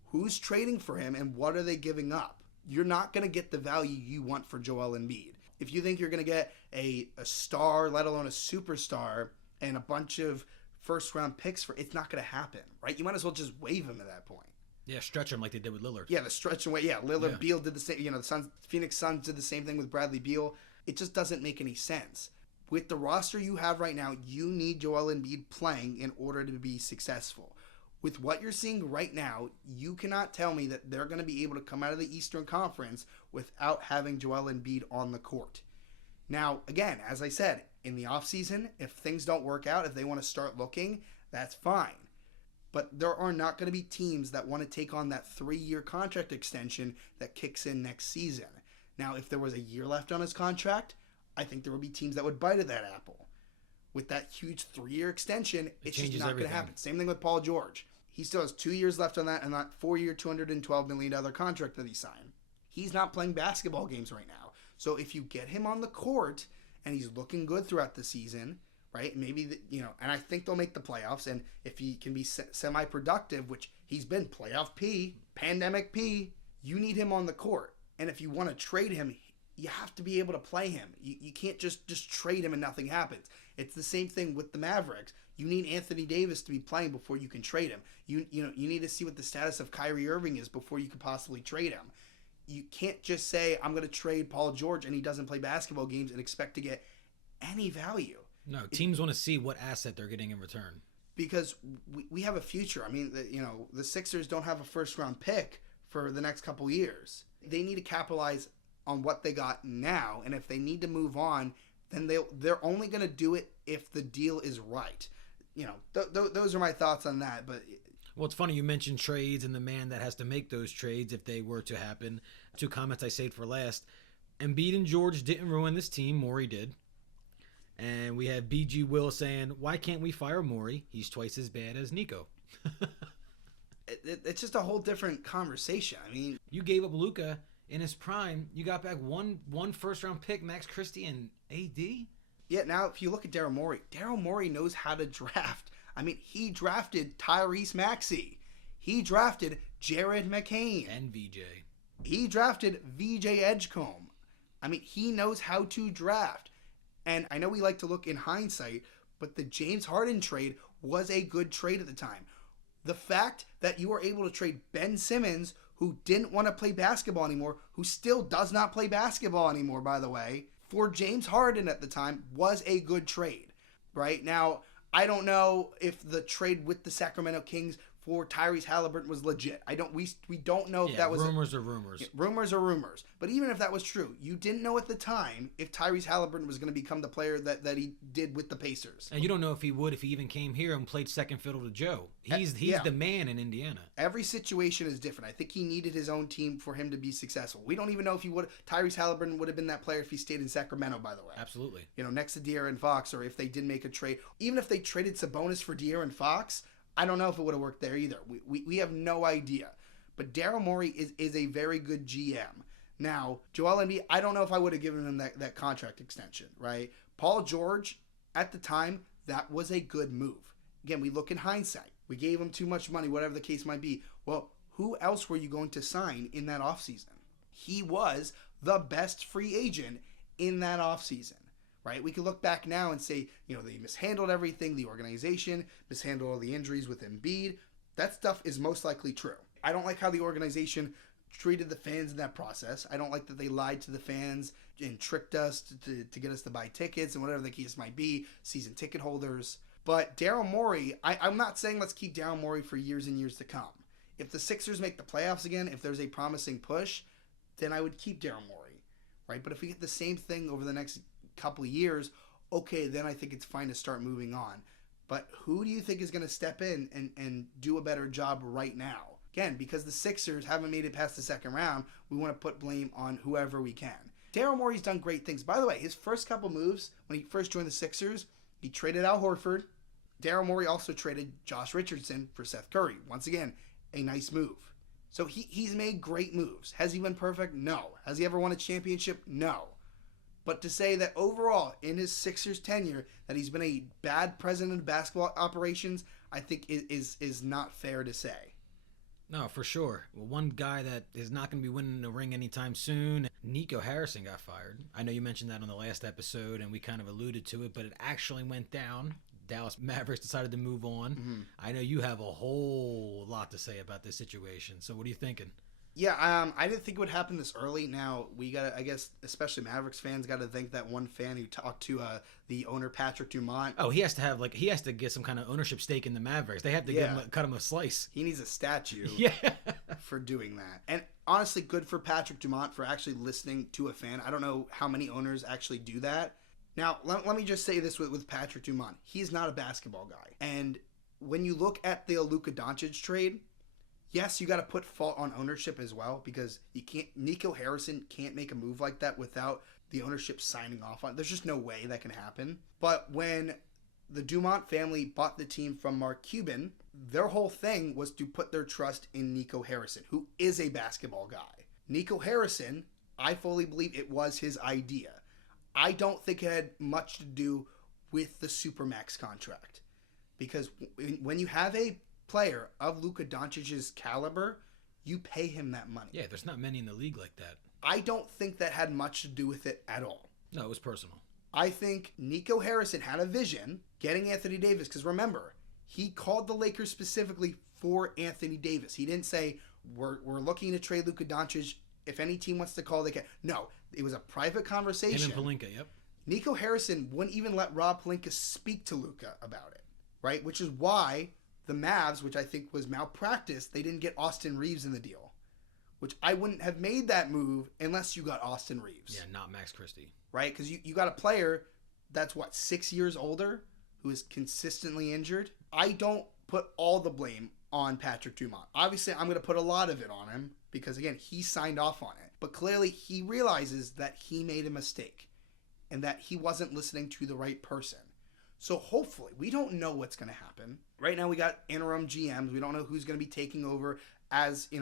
Who's trading for him and what are they giving up? You're not going to get the value you want for Joel Embiid. If you think you're going to get a star, let alone a superstar, and a bunch of first-round picks it's not going to happen, right? You might as well just waive him at that point. Yeah, stretch him like they did with Lillard. Yeah, the stretch away. Yeah, Lillard, Beal did the same. The Phoenix Suns did the same thing with Bradley Beal. It just doesn't make any sense. With the roster you have right now, you need Joel Embiid playing in order to be successful. With what you're seeing right now, you cannot tell me that they're going to be able to come out of the Eastern Conference without having Joel Embiid on the court. Now, again, as I said, in the offseason, if things don't work out, if they want to start looking, that's fine. But there are not going to be teams that want to take on that 3-year contract extension that kicks in next season. Now, if there was a year left on his contract, I think there would be teams that would bite at that apple. With that huge 3-year extension, it's just not going to happen. Same thing with Paul George. He still has 2 years left on that and that 4-year, $212 million contract that he signed. He's not playing basketball games right now. So if you get him on the court and he's looking good throughout the season, right? Maybe, and I think they'll make the playoffs. And if he can be semi-productive, which he's been playoff P, pandemic P, you need him on the court. And if you want to trade him, you have to be able to play him. You can't just trade him and nothing happens. It's the same thing with the Mavericks. You need Anthony Davis to be playing before you can trade him. You need to see what the status of Kyrie Irving is before you could possibly trade him. You can't just say, I'm going to trade Paul George and he doesn't play basketball games and expect to get any value. No, teams want to see what asset they're getting in return. Because we have a future. I mean, the Sixers don't have a first-round pick for the next couple years. They need to capitalize on what they got now, and if they need to move on, then they're only going to do it if the deal is right. Those are my thoughts on that. But well, it's funny you mentioned trades and the man that has to make those trades if they were to happen. 2 comments I saved for last. Embiid and George didn't ruin this team. Morey did. And we have BG Will saying, why can't we fire Morey? He's twice as bad as Nico. It's just a whole different conversation. I mean, you gave up Luka in his prime. You got back one first-round pick, Max Christie and AD. Yeah, now if you look at Daryl Morey knows how to draft. I mean, he drafted Tyrese Maxey. He drafted Jared McCain. And VJ. He drafted VJ Edgecombe. I mean, he knows how to draft. And I know we like to look in hindsight, but the James Harden trade was a good trade at the time. The fact that you were able to trade Ben Simmons, who didn't want to play basketball anymore, who still does not play basketball anymore, by the way, for James Harden at the time was a good trade, right? Now, I don't know if the trade with the Sacramento Kings for Tyrese Halliburton was legit. We don't know if that was rumors are rumors. Rumors are rumors. But even if that was true, you didn't know at the time if Tyrese Halliburton was going to become the player that he did with the Pacers. And you don't know if he would if he even came here and played second fiddle to Joe. He's the man in Indiana. Every situation is different. I think he needed his own team for him to be successful. We don't even know if Tyrese Halliburton would have been that player if he stayed in Sacramento, by the way. Absolutely. Next to De'Aaron Fox, or if they did make a trade. Even if they traded Sabonis for De'Aaron Fox, I don't know if it would have worked there either. We have no idea. But Daryl Morey is a very good GM. Now, Joel Embiid, I don't know if I would have given him that contract extension, right? Paul George, at the time, that was a good move. Again, we look in hindsight. We gave him too much money, whatever the case might be. Well, who else were you going to sign in that offseason? He was the best free agent in that offseason. Right? We could look back now and say, they mishandled everything, the organization, mishandled all the injuries with Embiid. That stuff is most likely true. I don't like how the organization treated the fans in that process. I don't like that they lied to the fans and tricked us to get us to buy tickets and whatever the case might be, season ticket holders. But Daryl Morey, I'm not saying let's keep Daryl Morey for years and years to come. If the Sixers make the playoffs again, if there's a promising push, then I would keep Daryl Morey. Right? But if we get the same thing over the next couple of years, okay, then I think it's fine to start moving on. But who do you think is going to step in and do a better job right now? Again, because the Sixers haven't made it past the second round, we want to put blame on whoever we can. Daryl Morey's done great things. By the way, his first couple moves, when he first joined the Sixers, he traded Al Horford. Daryl Morey also traded Josh Richardson for Seth Curry. Once again, a nice move. So he's made great moves. Has he been perfect? No. Has he ever won a championship? No. But to say that overall, in his Sixers tenure, that he's been a bad president of basketball operations, I think is not fair to say. No, for sure. Well, one guy that is not going to be winning a ring anytime soon, Nico Harrison got fired. I know you mentioned that on the last episode, and we kind of alluded to it, but it actually went down. Dallas Mavericks decided to move on. Mm-hmm. I know you have a whole lot to say about this situation. So what are you thinking? Yeah, I didn't think it would happen this early. Now, we got to, I guess, especially Mavericks fans, got to thank that one fan who talked to the owner, Patrick Dumont. Oh, he has to get some kind of ownership stake in the Mavericks. They have to cut him a slice. He needs a statue for doing that. And honestly, good for Patrick Dumont for actually listening to a fan. I don't know how many owners actually do that. Now, let me just say this with Patrick Dumont. He's not a basketball guy. And when you look at the Luka Doncic trade, yes, you got to put fault on ownership as well, because Nico Harrison can't make a move like that without the ownership signing off on it. There's just no way that can happen. But when the Dumont family bought the team from Mark Cuban, their whole thing was to put their trust in Nico Harrison, who is a basketball guy. Nico Harrison, I fully believe it was his idea. I don't think it had much to do with the Supermax contract, because when you have a player of Luka Doncic's caliber, you pay him that money. Yeah, there's not many in the league like that. I don't think that had much to do with it at all. No, it was personal. I think Nico Harrison had a vision getting Anthony Davis, because remember, he called the Lakers specifically for Anthony Davis. He didn't say, we're looking to trade Luka Doncic. If any team wants to call, they can. No, it was a private conversation. Him and Pelinka, yep. Nico Harrison wouldn't even let Rob Pelinka speak to Luka about it, right? Which is why the Mavs, which I think was malpractice, they didn't get Austin Reeves in the deal, which I wouldn't have made that move unless you got Austin Reeves. Yeah, not Max Christie. Right? Because you got a player that's, 6 years older, who is consistently injured. I don't put all the blame on Patrick Dumont. Obviously, I'm going to put a lot of it on him because, again, he signed off on it. But clearly, he realizes that he made a mistake and that he wasn't listening to the right person. So hopefully, we don't know what's going to happen. Right now, we got interim GMs. We don't know who's going to be taking over as, the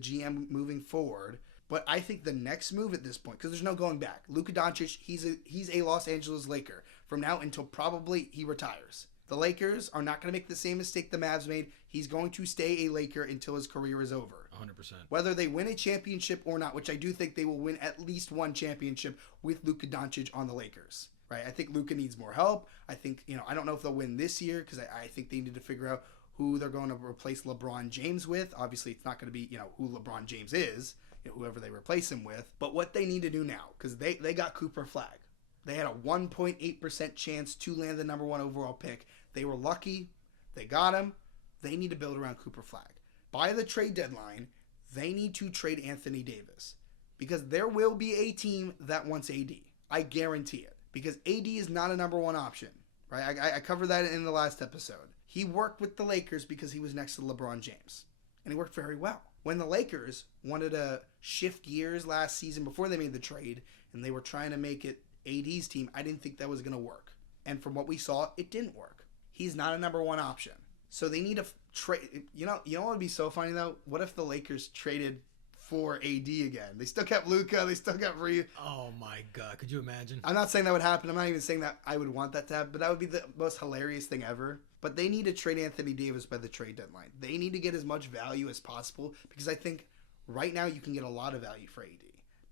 GM moving forward. But I think the next move at this point, because there's no going back, Luka Doncic, he's a Los Angeles Laker from now until probably he retires. The Lakers are not going to make the same mistake the Mavs made. He's going to stay a Laker until his career is over. 100%. Whether they win a championship or not, which I do think they will win at least one championship with Luka Doncic on the Lakers. Right? I think Luka needs more help. I think, I don't know if they'll win this year because I think they need to figure out who they're going to replace LeBron James with. Obviously, it's not going to be, who LeBron James is, whoever they replace him with. But what they need to do now, because they got Cooper Flagg. They had a 1.8% chance to land the number 1 overall pick. They were lucky. They got him. They need to build around Cooper Flagg. By the trade deadline, they need to trade Anthony Davis because there will be a team that wants AD. I guarantee it because AD is not a number 1 option. Right? I covered that in the last episode. He worked with the Lakers because he was next to LeBron James, and he worked very well. When the Lakers wanted to shift gears last season before they made the trade, and they were trying to make it AD's team, I didn't think that was going to work. And from what we saw, it didn't work. He's not a number 1 option. So they need to trade. You know what would be so funny, though? What if the Lakers traded for AD again? They still kept Luka. They still got Reeves. Oh, my God. Could you imagine? I'm not saying that would happen. I'm not even saying that I would want that to happen. But that would be the most hilarious thing ever. But they need to trade Anthony Davis by the trade deadline. They need to get as much value as possible because I think right now you can get a lot of value for AD.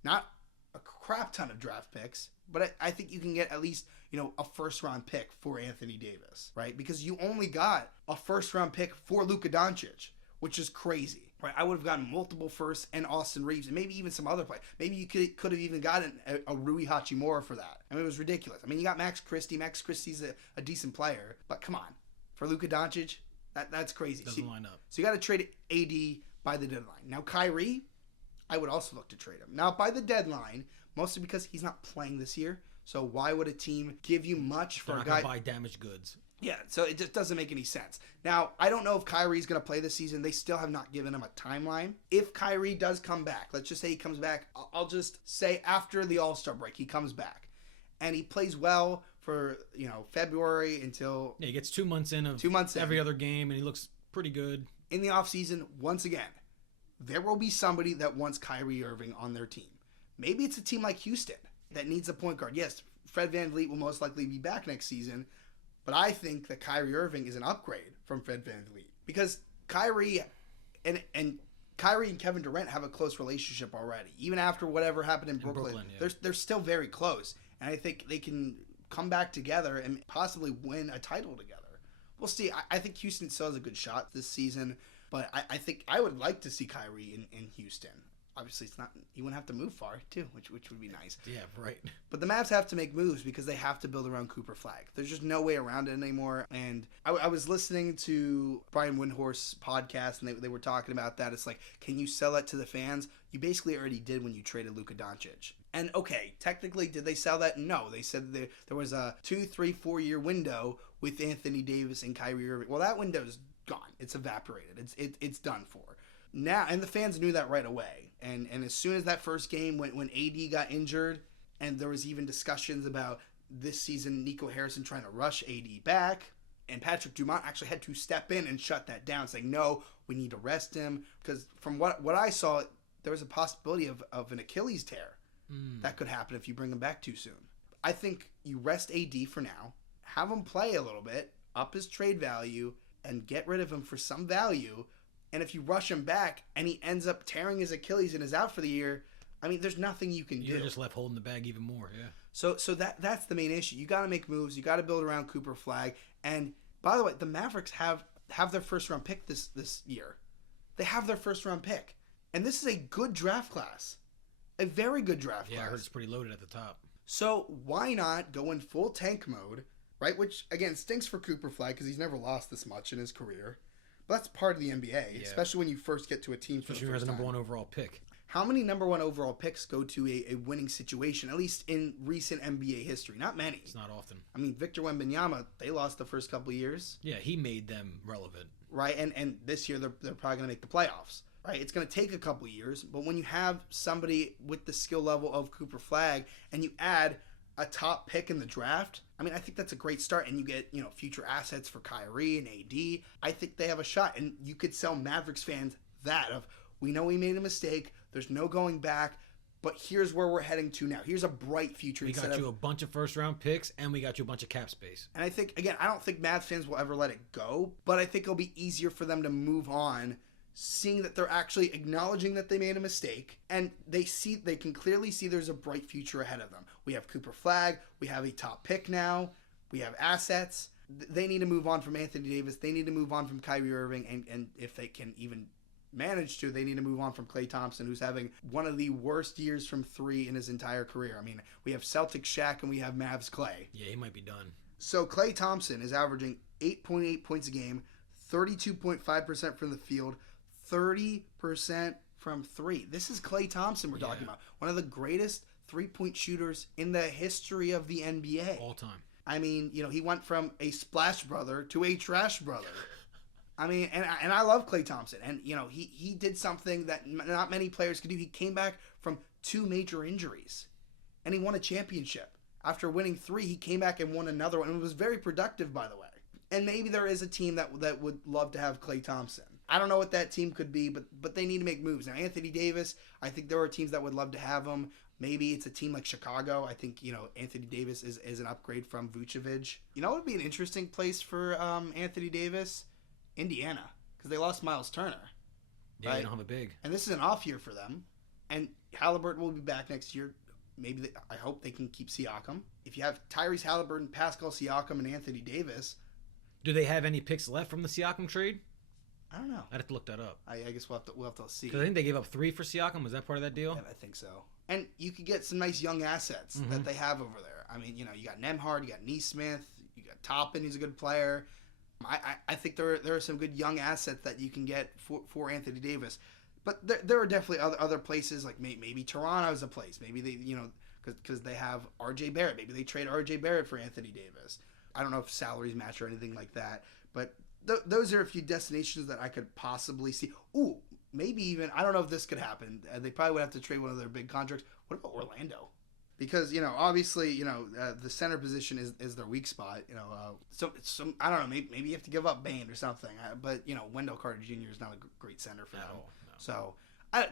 Not a crap ton of draft picks, but I think you can get at least, a first-round pick for Anthony Davis, right? Because you only got a first-round pick for Luka Doncic, which is crazy, right? I would have gotten multiple firsts and Austin Reeves and maybe even some other play. Maybe you could have even gotten a Rui Hachimura for that. I mean, it was ridiculous. I mean, you got Max Christie. Max Christie's a decent player, but come on. For Luka Doncic, that's crazy. Doesn't line up. So you got to trade AD by the deadline. Now, Kyrie, I would also look to trade him. Now, by the deadline, mostly because he's not playing this year. So why would a team give you much for a guy? They're not going to buy damaged goods. Yeah, so it just doesn't make any sense. Now, I don't know if Kyrie's going to play this season. They still have not given him a timeline. If Kyrie does come back, let's just say he comes back, I'll just say after the All-Star break, he comes back. And he plays well for, February until... Yeah, he gets 2 months in of 2 months every in. other game, and he looks pretty good. In the offseason, once again, there will be somebody that wants Kyrie Irving on their team. Maybe it's a team like Houston that needs a point guard. Yes, Fred VanVleet will most likely be back next season, but I think that Kyrie Irving is an upgrade from Fred VanVleet because Kyrie and Kevin Durant have a close relationship already. Even after whatever happened in Brooklyn, yeah. they're still very close, and I think they can come back together and possibly win a title together. We'll see. I think Houston still has a good shot this season, but I think I would like to see Kyrie in Houston. Obviously, it's not. He wouldn't have to move far too, which would be nice. Yeah, right. But the Mavs have to make moves because they have to build around Cooper Flag. There's just no way around it anymore. And I was listening to Brian Windhorst's podcast, and they were talking about that. It's like, can you sell that to the fans? You basically already did when you traded Luka Doncic. And okay, technically, did they sell that? No, they said there was a 2, 3, 4 year window with Anthony Davis and Kyrie Irving. Well, that window's gone. It's evaporated. It's done for. Now, and the fans knew that right away. And as soon as that first game, when AD got injured, and there was even discussions about this season Nico Harrison trying to rush AD back, and Patrick Dumont actually had to step in and shut that down, saying, no, we need to rest him. Because from what I saw, there was a possibility of an Achilles tear that could happen if you bring him back too soon. I think you rest AD for now, have him play a little bit, up his trade value, and get rid of him for some value. And if you rush him back and he ends up tearing his Achilles and is out for the year, I mean, there's nothing you can do. You're just left holding the bag even more, yeah. So that's the main issue. You got to make moves. You got to build around Cooper Flag. And by the way, the Mavericks have their first round pick this year. They have their first round pick, and this is a good draft class, a very good draft class. Yeah, I heard it's pretty loaded at the top. So why not go in full tank mode, right? Which again stinks for Cooper Flag because he's never lost this much in his career. But that's part of the NBA, especially when you first get to a team for the first time. Especially as a number one overall pick. How many number one overall picks go to a winning situation, at least in recent NBA history? Not many. It's not often. I mean, Victor Wembanyama, they lost the first couple of years. Yeah, he made them relevant. Right, and this year they're probably going to make the playoffs. Right, it's going to take a couple of years, but when you have somebody with the skill level of Cooper Flag and you add a top pick in the draft, I mean, I think that's a great start, and you get, future assets for Kyrie and AD. I think they have a shot, and you could sell Mavericks fans that of, we know we made a mistake, there's no going back, but here's where we're heading to now. Here's a bright future. We got you a bunch of first-round picks, and we got you a bunch of cap space. And I think, again, I don't think Mavs fans will ever let it go, but I think it'll be easier for them to move on, seeing that they're actually acknowledging that they made a mistake, and they can clearly see there's a bright future ahead of them. We have Cooper Flag, we have a top pick now, we have assets. They need to move on from Anthony Davis, they need to move on from Kyrie Irving, and if they can even manage to, they need to move on from Klay Thompson, who's having one of the worst years from three in his entire career. I mean, we have Celtics Shaq and we have Mavs Klay. Yeah, he might be done. So Klay Thompson is averaging 8.8 points a game, 32.5% from the field, 30% from three. This is Klay Thompson we're talking about. One of the greatest three-point shooters in the history of the NBA. All time. I mean, he went from a splash brother to a trash brother. I mean, and I love Klay Thompson. And, he did something that not many players could do. He came back from 2 major injuries. And he won a championship. After winning 3, he came back and won another one. And it was very productive, by the way. And maybe there is a team that would love to have Klay Thompson. I don't know what that team could be, but they need to make moves. Now, Anthony Davis, I think there are teams that would love to have him. Maybe it's a team like Chicago. I think, Anthony Davis is an upgrade from Vucevic. What would be an interesting place for Anthony Davis? Indiana, because they lost Miles Turner. Yeah, right? They don't have a big. And this is an off year for them. And Halliburton will be back next year. Maybe I hope they can keep Siakam. If you have Tyrese Halliburton, Pascal Siakam, and Anthony Davis. Do they have any picks left from the Siakam trade? I don't know. I'd have to look that up. I guess we'll have to see. Because I think they gave up 3 for Siakam. Was that part of that deal? Yeah, I think so. And you could get some nice young assets that they have over there. I mean, you got Nembhard, you got Neesmith, you got Toppin, who's a good player. I think there are some good young assets that you can get for Anthony Davis. But there are definitely other places, like maybe Toronto's a place. Maybe they, because they have R.J. Barrett. Maybe they trade R.J. Barrett for Anthony Davis. I don't know if salaries match or anything like that. But those are a few destinations that I could possibly see. Ooh, maybe even, I don't know if this could happen. They probably would have to trade one of their big contracts. What about Orlando? Because, obviously, the center position is their weak spot. So I don't know, maybe you have to give up Bane or something. But, Wendell Carter Jr. is not a great center for them. No. So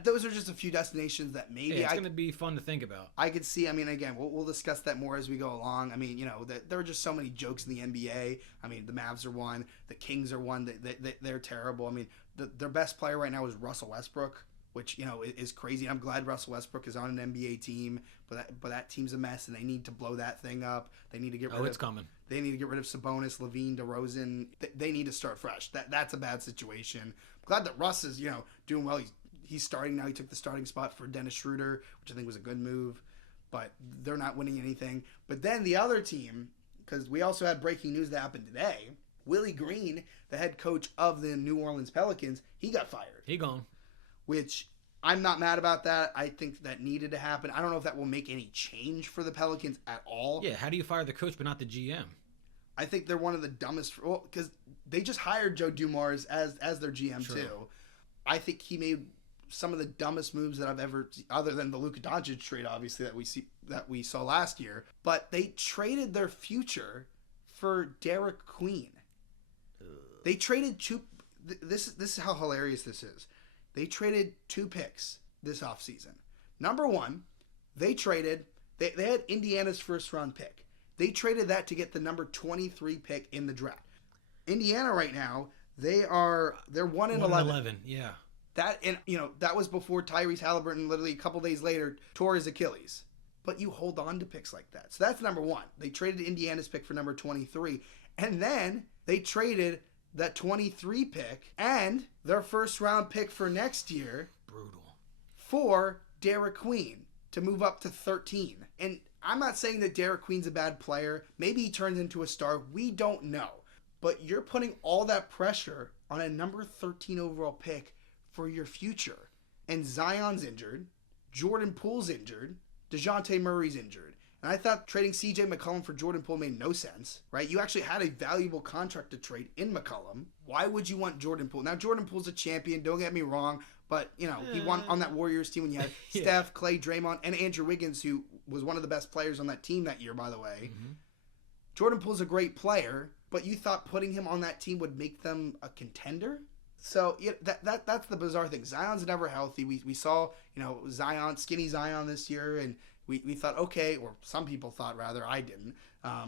those are just a few destinations that maybe it's going to be fun to think about. I could see. I mean, again, we'll discuss that more as we go along. I mean, there are just so many jokes in the NBA. I mean, the Mavs are one. The Kings are one. They're terrible. I mean, their best player right now is Russell Westbrook, which, is crazy. I'm glad Russell Westbrook is on an NBA team, but that team's a mess, and they need to blow that thing up. They need to get rid of... it's coming. They need to get rid of Sabonis, Levine, DeRozan. They need to start fresh. That's a bad situation. I'm glad that Russ is, doing well. He's starting now. He took the starting spot for Dennis Schroeder, which I think was a good move, but they're not winning anything. But then the other team, because we also had breaking news that happened today, Willie Green, the head coach of the New Orleans Pelicans, he got fired. He gone. Which I'm not mad about that. I think that needed to happen. I don't know if that will make any change for the Pelicans at all. Yeah, how do you fire the coach but not the GM? I think they're one of the dumbest, because they just hired Joe Dumars as their GM too. I think he made some of the dumbest moves that I've ever, other than the Luka Doncic trade, obviously, that we saw last year. But they traded their future for Derek Queen. They traded two. This is how hilarious this is. They traded 2 picks this offseason. Number one, they had Indiana's first round pick. They traded that to get the number 23 pick in the draft. Indiana right now, they're 1-11. Yeah. That was before Tyrese Halliburton literally a couple days later tore his Achilles. But you hold on to picks like that. So that's number one. They traded Indiana's pick for number 23. And then they traded that 23 pick and their first round pick for next year. Brutal. For Derek Queen to move up to 13. And I'm not saying that Derek Queen's a bad player. Maybe he turns into a star. We don't know. But you're putting all that pressure on a number 13 overall pick for your future. And Zion's injured. Jordan Poole's injured. DeJounte Murray's injured. And I thought trading CJ McCollum for Jordan Poole made no sense, right? You actually had a valuable contract to trade in McCollum. Why would you want Jordan Poole? Now, Jordan Poole's a champion, don't get me wrong, but, he won on that Warriors team when you had Steph, Clay, Draymond, and Andrew Wiggins, who was one of the best players on that team that year, by the way. Mm-hmm. Jordan Poole's a great player, but you thought putting him on that team would make them a contender? So that's the bizarre thing. Zion's never healthy. We saw, Zion, skinny Zion this year, and we thought, okay, or some people thought, rather, I didn't.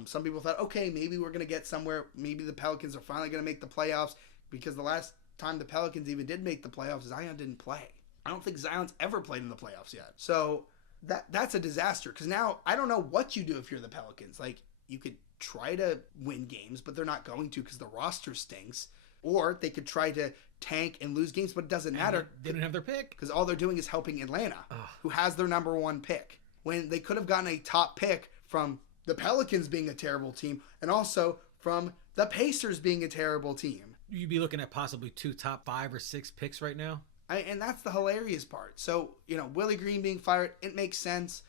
Some people thought, okay, maybe we're going to get somewhere. Maybe the Pelicans are finally going to make the playoffs, because the last time the Pelicans even did make the playoffs, Zion didn't play. I don't think Zion's ever played in the playoffs yet. So that's a disaster, because now I don't know what you do if you're the Pelicans. Like, you could try to win games, but they're not going to because the roster stinks. Or they could try to tank and lose games, but it doesn't matter. They didn't have their pick. Because all they're doing is helping Atlanta, who has their number 1 pick. When they could have gotten a top pick from the Pelicans being a terrible team, and also from the Pacers being a terrible team. You'd be looking at possibly 2 top 5 or 6 picks right now. And that's the hilarious part. So, Willie Green being fired, it makes sense.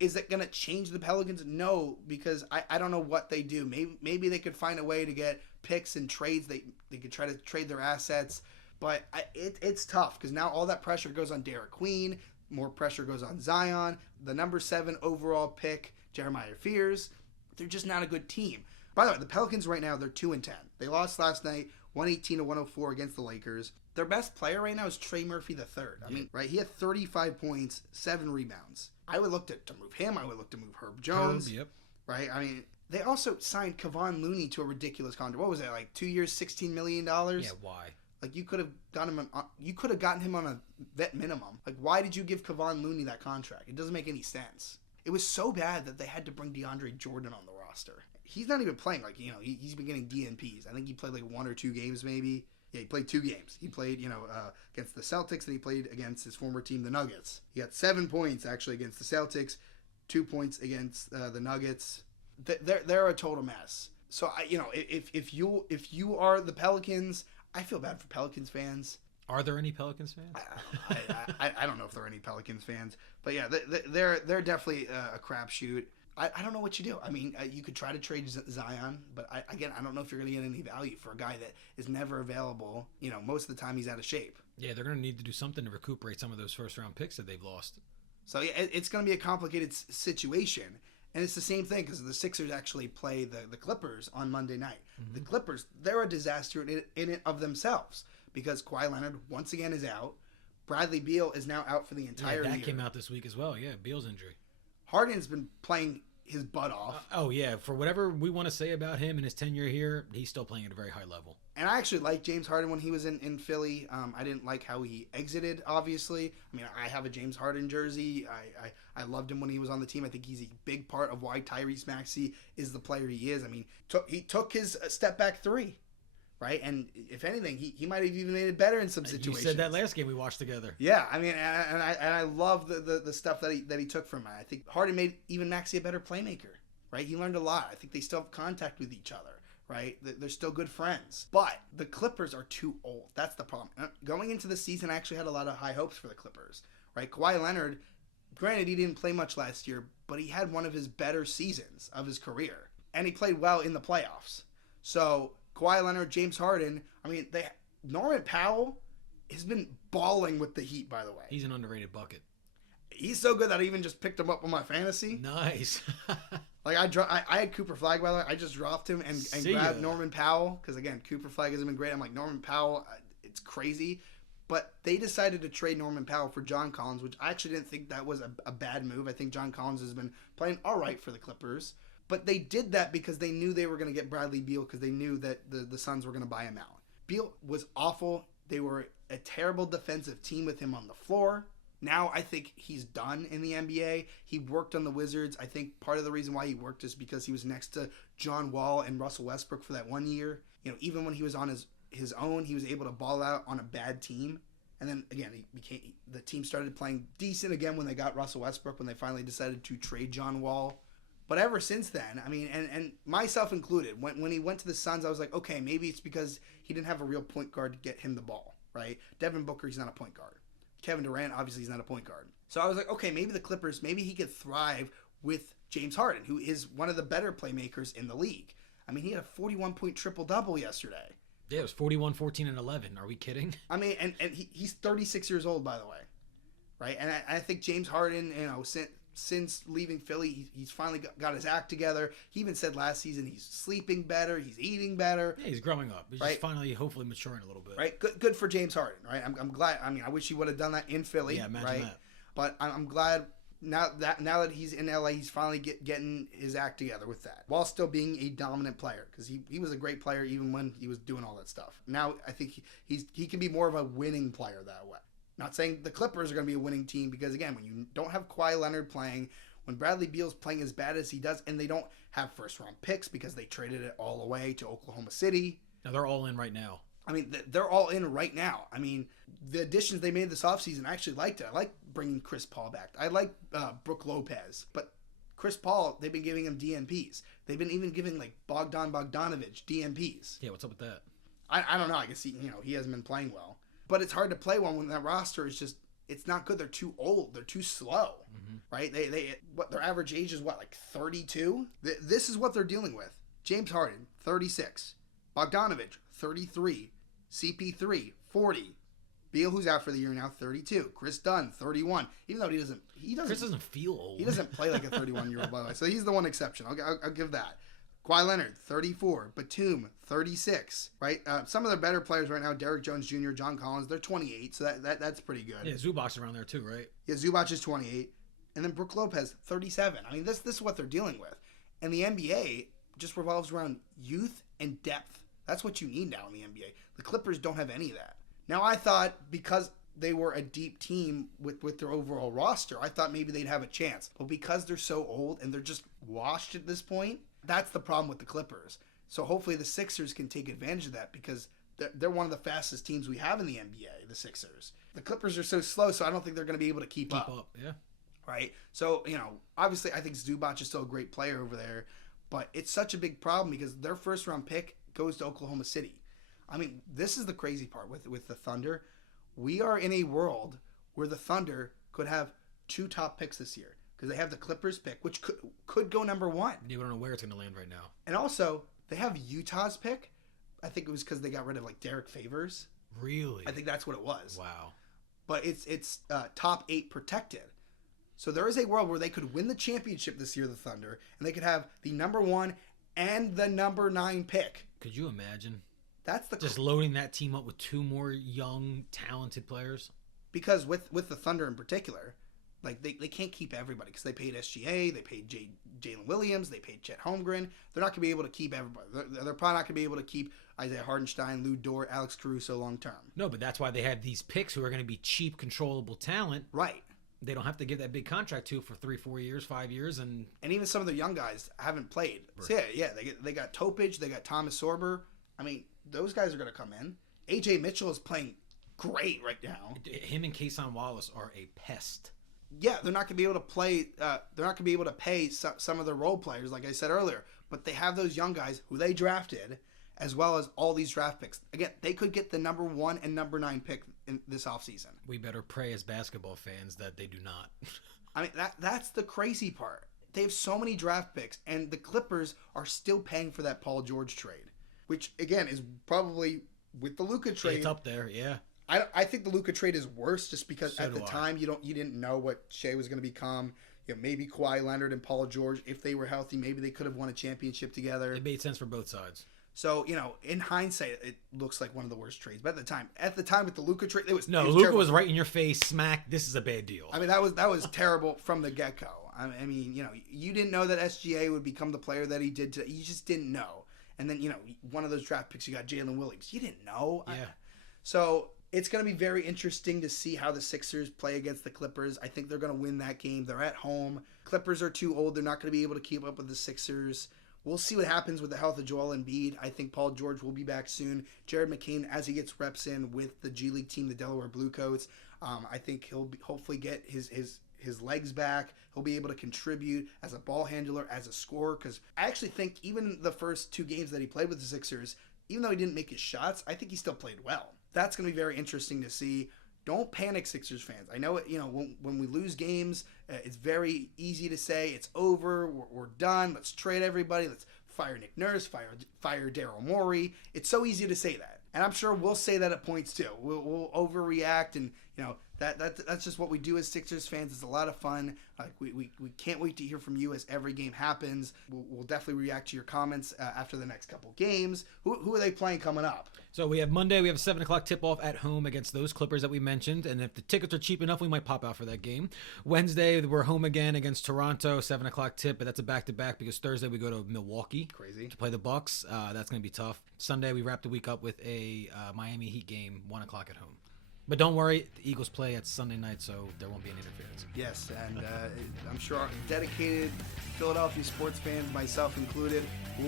Is it going to change the Pelicans? No, because I don't know what they do. Maybe they could find a way to get picks and trades. They could try to trade their assets. But it's tough, because now all that pressure goes on Derek Queen. More pressure goes on Zion. The number 7 overall pick, Jeremiah Fears. They're just not a good team. By the way, the Pelicans right now, they're 2-10. They lost last night, 118-104 against the Lakers. Their best player right now is Trey Murphy III. I mean, right? He had 35 points, 7 rebounds. I would look to move him. I would look to move Herb Jones. Yep. Right? I mean, they also signed Kevon Looney to a ridiculous contract. What was that, like 2 years, $16 million? Yeah, why? Like, you could have gotten him on a vet minimum. Like, why did you give Kevon Looney that contract? It doesn't make any sense. It was so bad that they had to bring DeAndre Jordan on the roster. He's not even playing. Like, he's been getting DNPs. I think he played like 1 or 2 games maybe. Yeah, he played 2 games. He played, against the Celtics, and he played against his former team, the Nuggets. He got 7 points, actually, against the Celtics, 2 points against the Nuggets. They're a total mess. So, if you are the Pelicans, I feel bad for Pelicans fans. Are there any Pelicans fans? I don't know if there are any Pelicans fans. But, yeah, they're definitely a crapshoot. I don't know what you do. I mean, you could try to trade Zion, but I don't know if you're going to get any value for a guy that is never available. Most of the time he's out of shape. Yeah, they're going to need to do something to recuperate some of those first-round picks that they've lost. So yeah, it's going to be a complicated situation. And it's the same thing because the Sixers actually play the Clippers on Monday night. Mm-hmm. The Clippers, they're a disaster in it of themselves because Kawhi Leonard once again is out. Bradley Beal is now out for the entire year. That came out this week as well. Yeah, Beal's injury. Harden's been playing his butt off. For whatever we want to say about him and his tenure here, he's still playing at a very high level. And I actually liked James Harden when he was in Philly. I didn't like how he exited, obviously. I mean, I have a James Harden jersey. I loved him when he was on the team. I think he's a big part of why Tyrese Maxey is the player he is. I mean, he took his step back three, right? And if anything, he might have even made it better in some situations. You said that last game we watched together. Yeah, I mean, and I love the stuff that he took from it. I think Harden made even Maxey a better playmaker, right? He learned a lot. I think they still have contact with each other. Right? They're still good friends. But the Clippers are too old. That's the problem. Going into the season, I actually had a lot of high hopes for the Clippers. Right? Kawhi Leonard, granted, he didn't play much last year, but he had one of his better seasons of his career. And he played well in the playoffs. So, Kawhi Leonard, James Harden, I mean, Norman Powell has been balling with the Heat, by the way. He's an underrated bucket. He's so good that I even just picked him up on my fantasy. Nice. Like I had Cooper Flagg, by the way. I just dropped him and grabbed Norman Powell because again, Cooper Flagg hasn't been great. I'm like, Norman Powell, it's crazy, but they decided to trade Norman Powell for John Collins, which I actually didn't think that was a bad move. I think John Collins has been playing all right for the Clippers, but they did that because they knew they were going to get Bradley Beal because they knew that the Suns were going to buy him out. Beal was awful. They were a terrible defensive team with him on the floor. Now I think he's done in the NBA. He worked on the Wizards. I think part of the reason why he worked is because he was next to John Wall and Russell Westbrook for that 1 year. Even when he was on his own, he was able to ball out on a bad team. And then again, the team started playing decent again when they got Russell Westbrook, when they finally decided to trade John Wall. But ever since then, I mean, and myself included, when he went to the Suns, I was like, okay, maybe it's because he didn't have a real point guard to get him the ball, right? Devin Booker, he's not a point guard. Kevin Durant, obviously, he's not a point guard. So I was like, okay, maybe the Clippers, maybe he could thrive with James Harden, who is one of the better playmakers in the league. I mean, he had a 41-point triple-double yesterday. Yeah, it was 41, 14, and 11. Are we kidding? I mean, and he's 36 years old, by the way, right? And I think James Harden, since leaving Philly, he's finally got his act together. He even said last season he's sleeping better, he's eating better. Yeah, he's growing up. He's just finally, hopefully, maturing a little bit. Right, good for James Harden. Right, I'm glad. I mean, I wish he would have done that in Philly. Yeah, imagine right? that. But I'm glad now that he's in LA, he's finally getting his act together with that, while still being a dominant player, because he was a great player even when he was doing all that stuff. Now I think he can be more of a winning player that way. Not saying the Clippers are going to be a winning team, because again, when you don't have Kawhi Leonard playing, when Bradley Beal's playing as bad as he does, and they don't have first round picks because they traded it all away to Oklahoma City. Now they're all in right now. I mean, they're all in right now. I mean, the additions they made this offseason, I actually liked it. I like bringing Chris Paul back. I like Brook Lopez. But Chris Paul, they've been giving him DNPs. They've been even giving like Bogdan Bogdanovic DNPs. Yeah, what's up with that? I don't know. I guess he hasn't been playing well. But it's hard to play one when that roster is just, it's not good. They're too old. They're too slow. Mm-hmm. Right? Their average age is like 32? This is what they're dealing with. James Harden, 36. Bogdanovic, 33. CP3, 40. Beal, who's out for the year now, 32. Chris Dunn, 31. Even though he doesn't. Chris doesn't feel old. He doesn't play like a 31-year-old, by the way. So he's the one exception. I'll give that. Kawhi Leonard, 34. Batum, 36. Right? Some of the better players right now, Derrick Jones Jr., John Collins, they're 28. So that's pretty good. Yeah, Zubac's around there too, right? Yeah, Zubac is 28. And then Brook Lopez, 37. I mean, this is what they're dealing with. And the NBA just revolves around youth and depth. That's what you need now in the NBA. The Clippers don't have any of that. Now, I thought because they were a deep team with their overall roster, I thought maybe they'd have a chance. But because they're so old and they're just washed at this point, that's the problem with the Clippers. So hopefully the Sixers can take advantage of that, because they're one of the fastest teams we have in the NBA, the Sixers. The Clippers are so slow, so I don't think they're going to be able to keep up. Yeah. Right? So, obviously I think Zubac is still a great player over there, but it's such a big problem because their first round pick goes to Oklahoma City. I mean, this is the crazy part with the Thunder. We are in a world where the Thunder could have 2 top picks this year, because they have the Clippers pick, which could go number 1. You don't know where it's going to land right now. And also, they have Utah's pick. I think it was because they got rid of like Derek Favors. Really? I think that's what it was. Wow. But it's top 8 protected. So there is a world where they could win the championship this year, the Thunder, and they could have the number 1 and the number 9 pick. Could you imagine? That's the just loading that team up with 2 more young, talented players. Because with the Thunder in particular, like they can't keep everybody because they paid SGA, they paid Jalen Williams, they paid Chet Holmgren. They're not going to be able to keep everybody. They're probably not going to be able to keep Isaiah Hardenstein, Lou Dort, Alex Caruso long term. No, but that's why they have these picks who are going to be cheap, controllable talent. Right. They don't have to give that big contract to for 3, 4 years, 5 years, and even some of the young guys haven't played. Right. So they got Topage, they got Thomas Sorber. I mean, those guys are going to come in. AJ Mitchell is playing great right now. Him and Kason Wallace are a pest. Yeah, they're not going to be able to play. They're not going to be able to pay some of the role players, like I said earlier. But they have those young guys who they drafted, as well as all these draft picks. Again, they could get the number 1 and number 9 pick in this offseason. We better pray as basketball fans that they do not. I mean, that's the crazy part. They have so many draft picks, and the Clippers are still paying for that Paul George trade, which again is probably with the Luka trade. It's up there, yeah. I think the Luka trade is worse just because So at the time you didn't know what Shea was going to become. You know, maybe Kawhi Leonard and Paul George, if they were healthy, maybe they could have won a championship together. It made sense for both sides. So, in hindsight, it looks like one of the worst trades. But at the time with the Luka trade, it was Luka terrible. was right in your face, smack. This is a bad deal. I mean, that was terrible from the get go. I mean, you didn't know that SGA would become the player that he did. You just didn't know. And then, one of those draft picks, you got Jalen Williams. You didn't know. Yeah. So it's going to be very interesting to see how the Sixers play against the Clippers. I think they're going to win that game. They're at home. Clippers are too old. They're not going to be able to keep up with the Sixers. We'll see what happens with the health of Joel Embiid. I think Paul George will be back soon. Jared McCain, as he gets reps in with the G League team, the Delaware Bluecoats, I think he'll hopefully get his legs back. He'll be able to contribute as a ball handler, as a scorer, because I actually think even the first 2 games that he played with the Sixers, even though he didn't make his shots, I think he still played well. That's going to be very interesting to see. Don't panic, Sixers fans. I know it. When we lose games, it's very easy to say it's over. We're done. Let's trade everybody. Let's fire Nick Nurse. Fire Daryl Morey. It's so easy to say that, and I'm sure we'll say that at points too. We'll overreact, and that's just what we do as Sixers fans. It's a lot of fun. We can't wait to hear from you as every game happens. We'll definitely react to your comments after the next couple games. Who are they playing coming up? So we have Monday, we have a 7 o'clock tip-off at home against those Clippers that we mentioned, and if the tickets are cheap enough, we might pop out for that game. Wednesday, we're home again against Toronto, 7 o'clock tip, but that's a back-to-back because Thursday we go to Milwaukee. Crazy. To play the Bucks. That's going to be tough. Sunday, we wrap the week up with a Miami Heat game, 1 o'clock at home. But don't worry, the Eagles play at Sunday night, so there won't be any interference. Yes, and I'm sure our dedicated Philadelphia sports fans, myself included,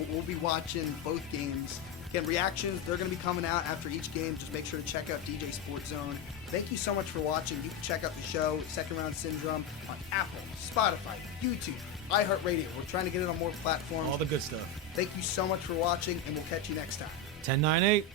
we'll be watching both games. Again, reactions, they're going to be coming out after each game. Just make sure to check out DJ Sports Zone. Thank you so much for watching. You can check out the show, Second Round Syndrome, on Apple, Spotify, YouTube, iHeartRadio. We're trying to get it on more platforms. All the good stuff. Thank you so much for watching, and we'll catch you next time. 10-9-8.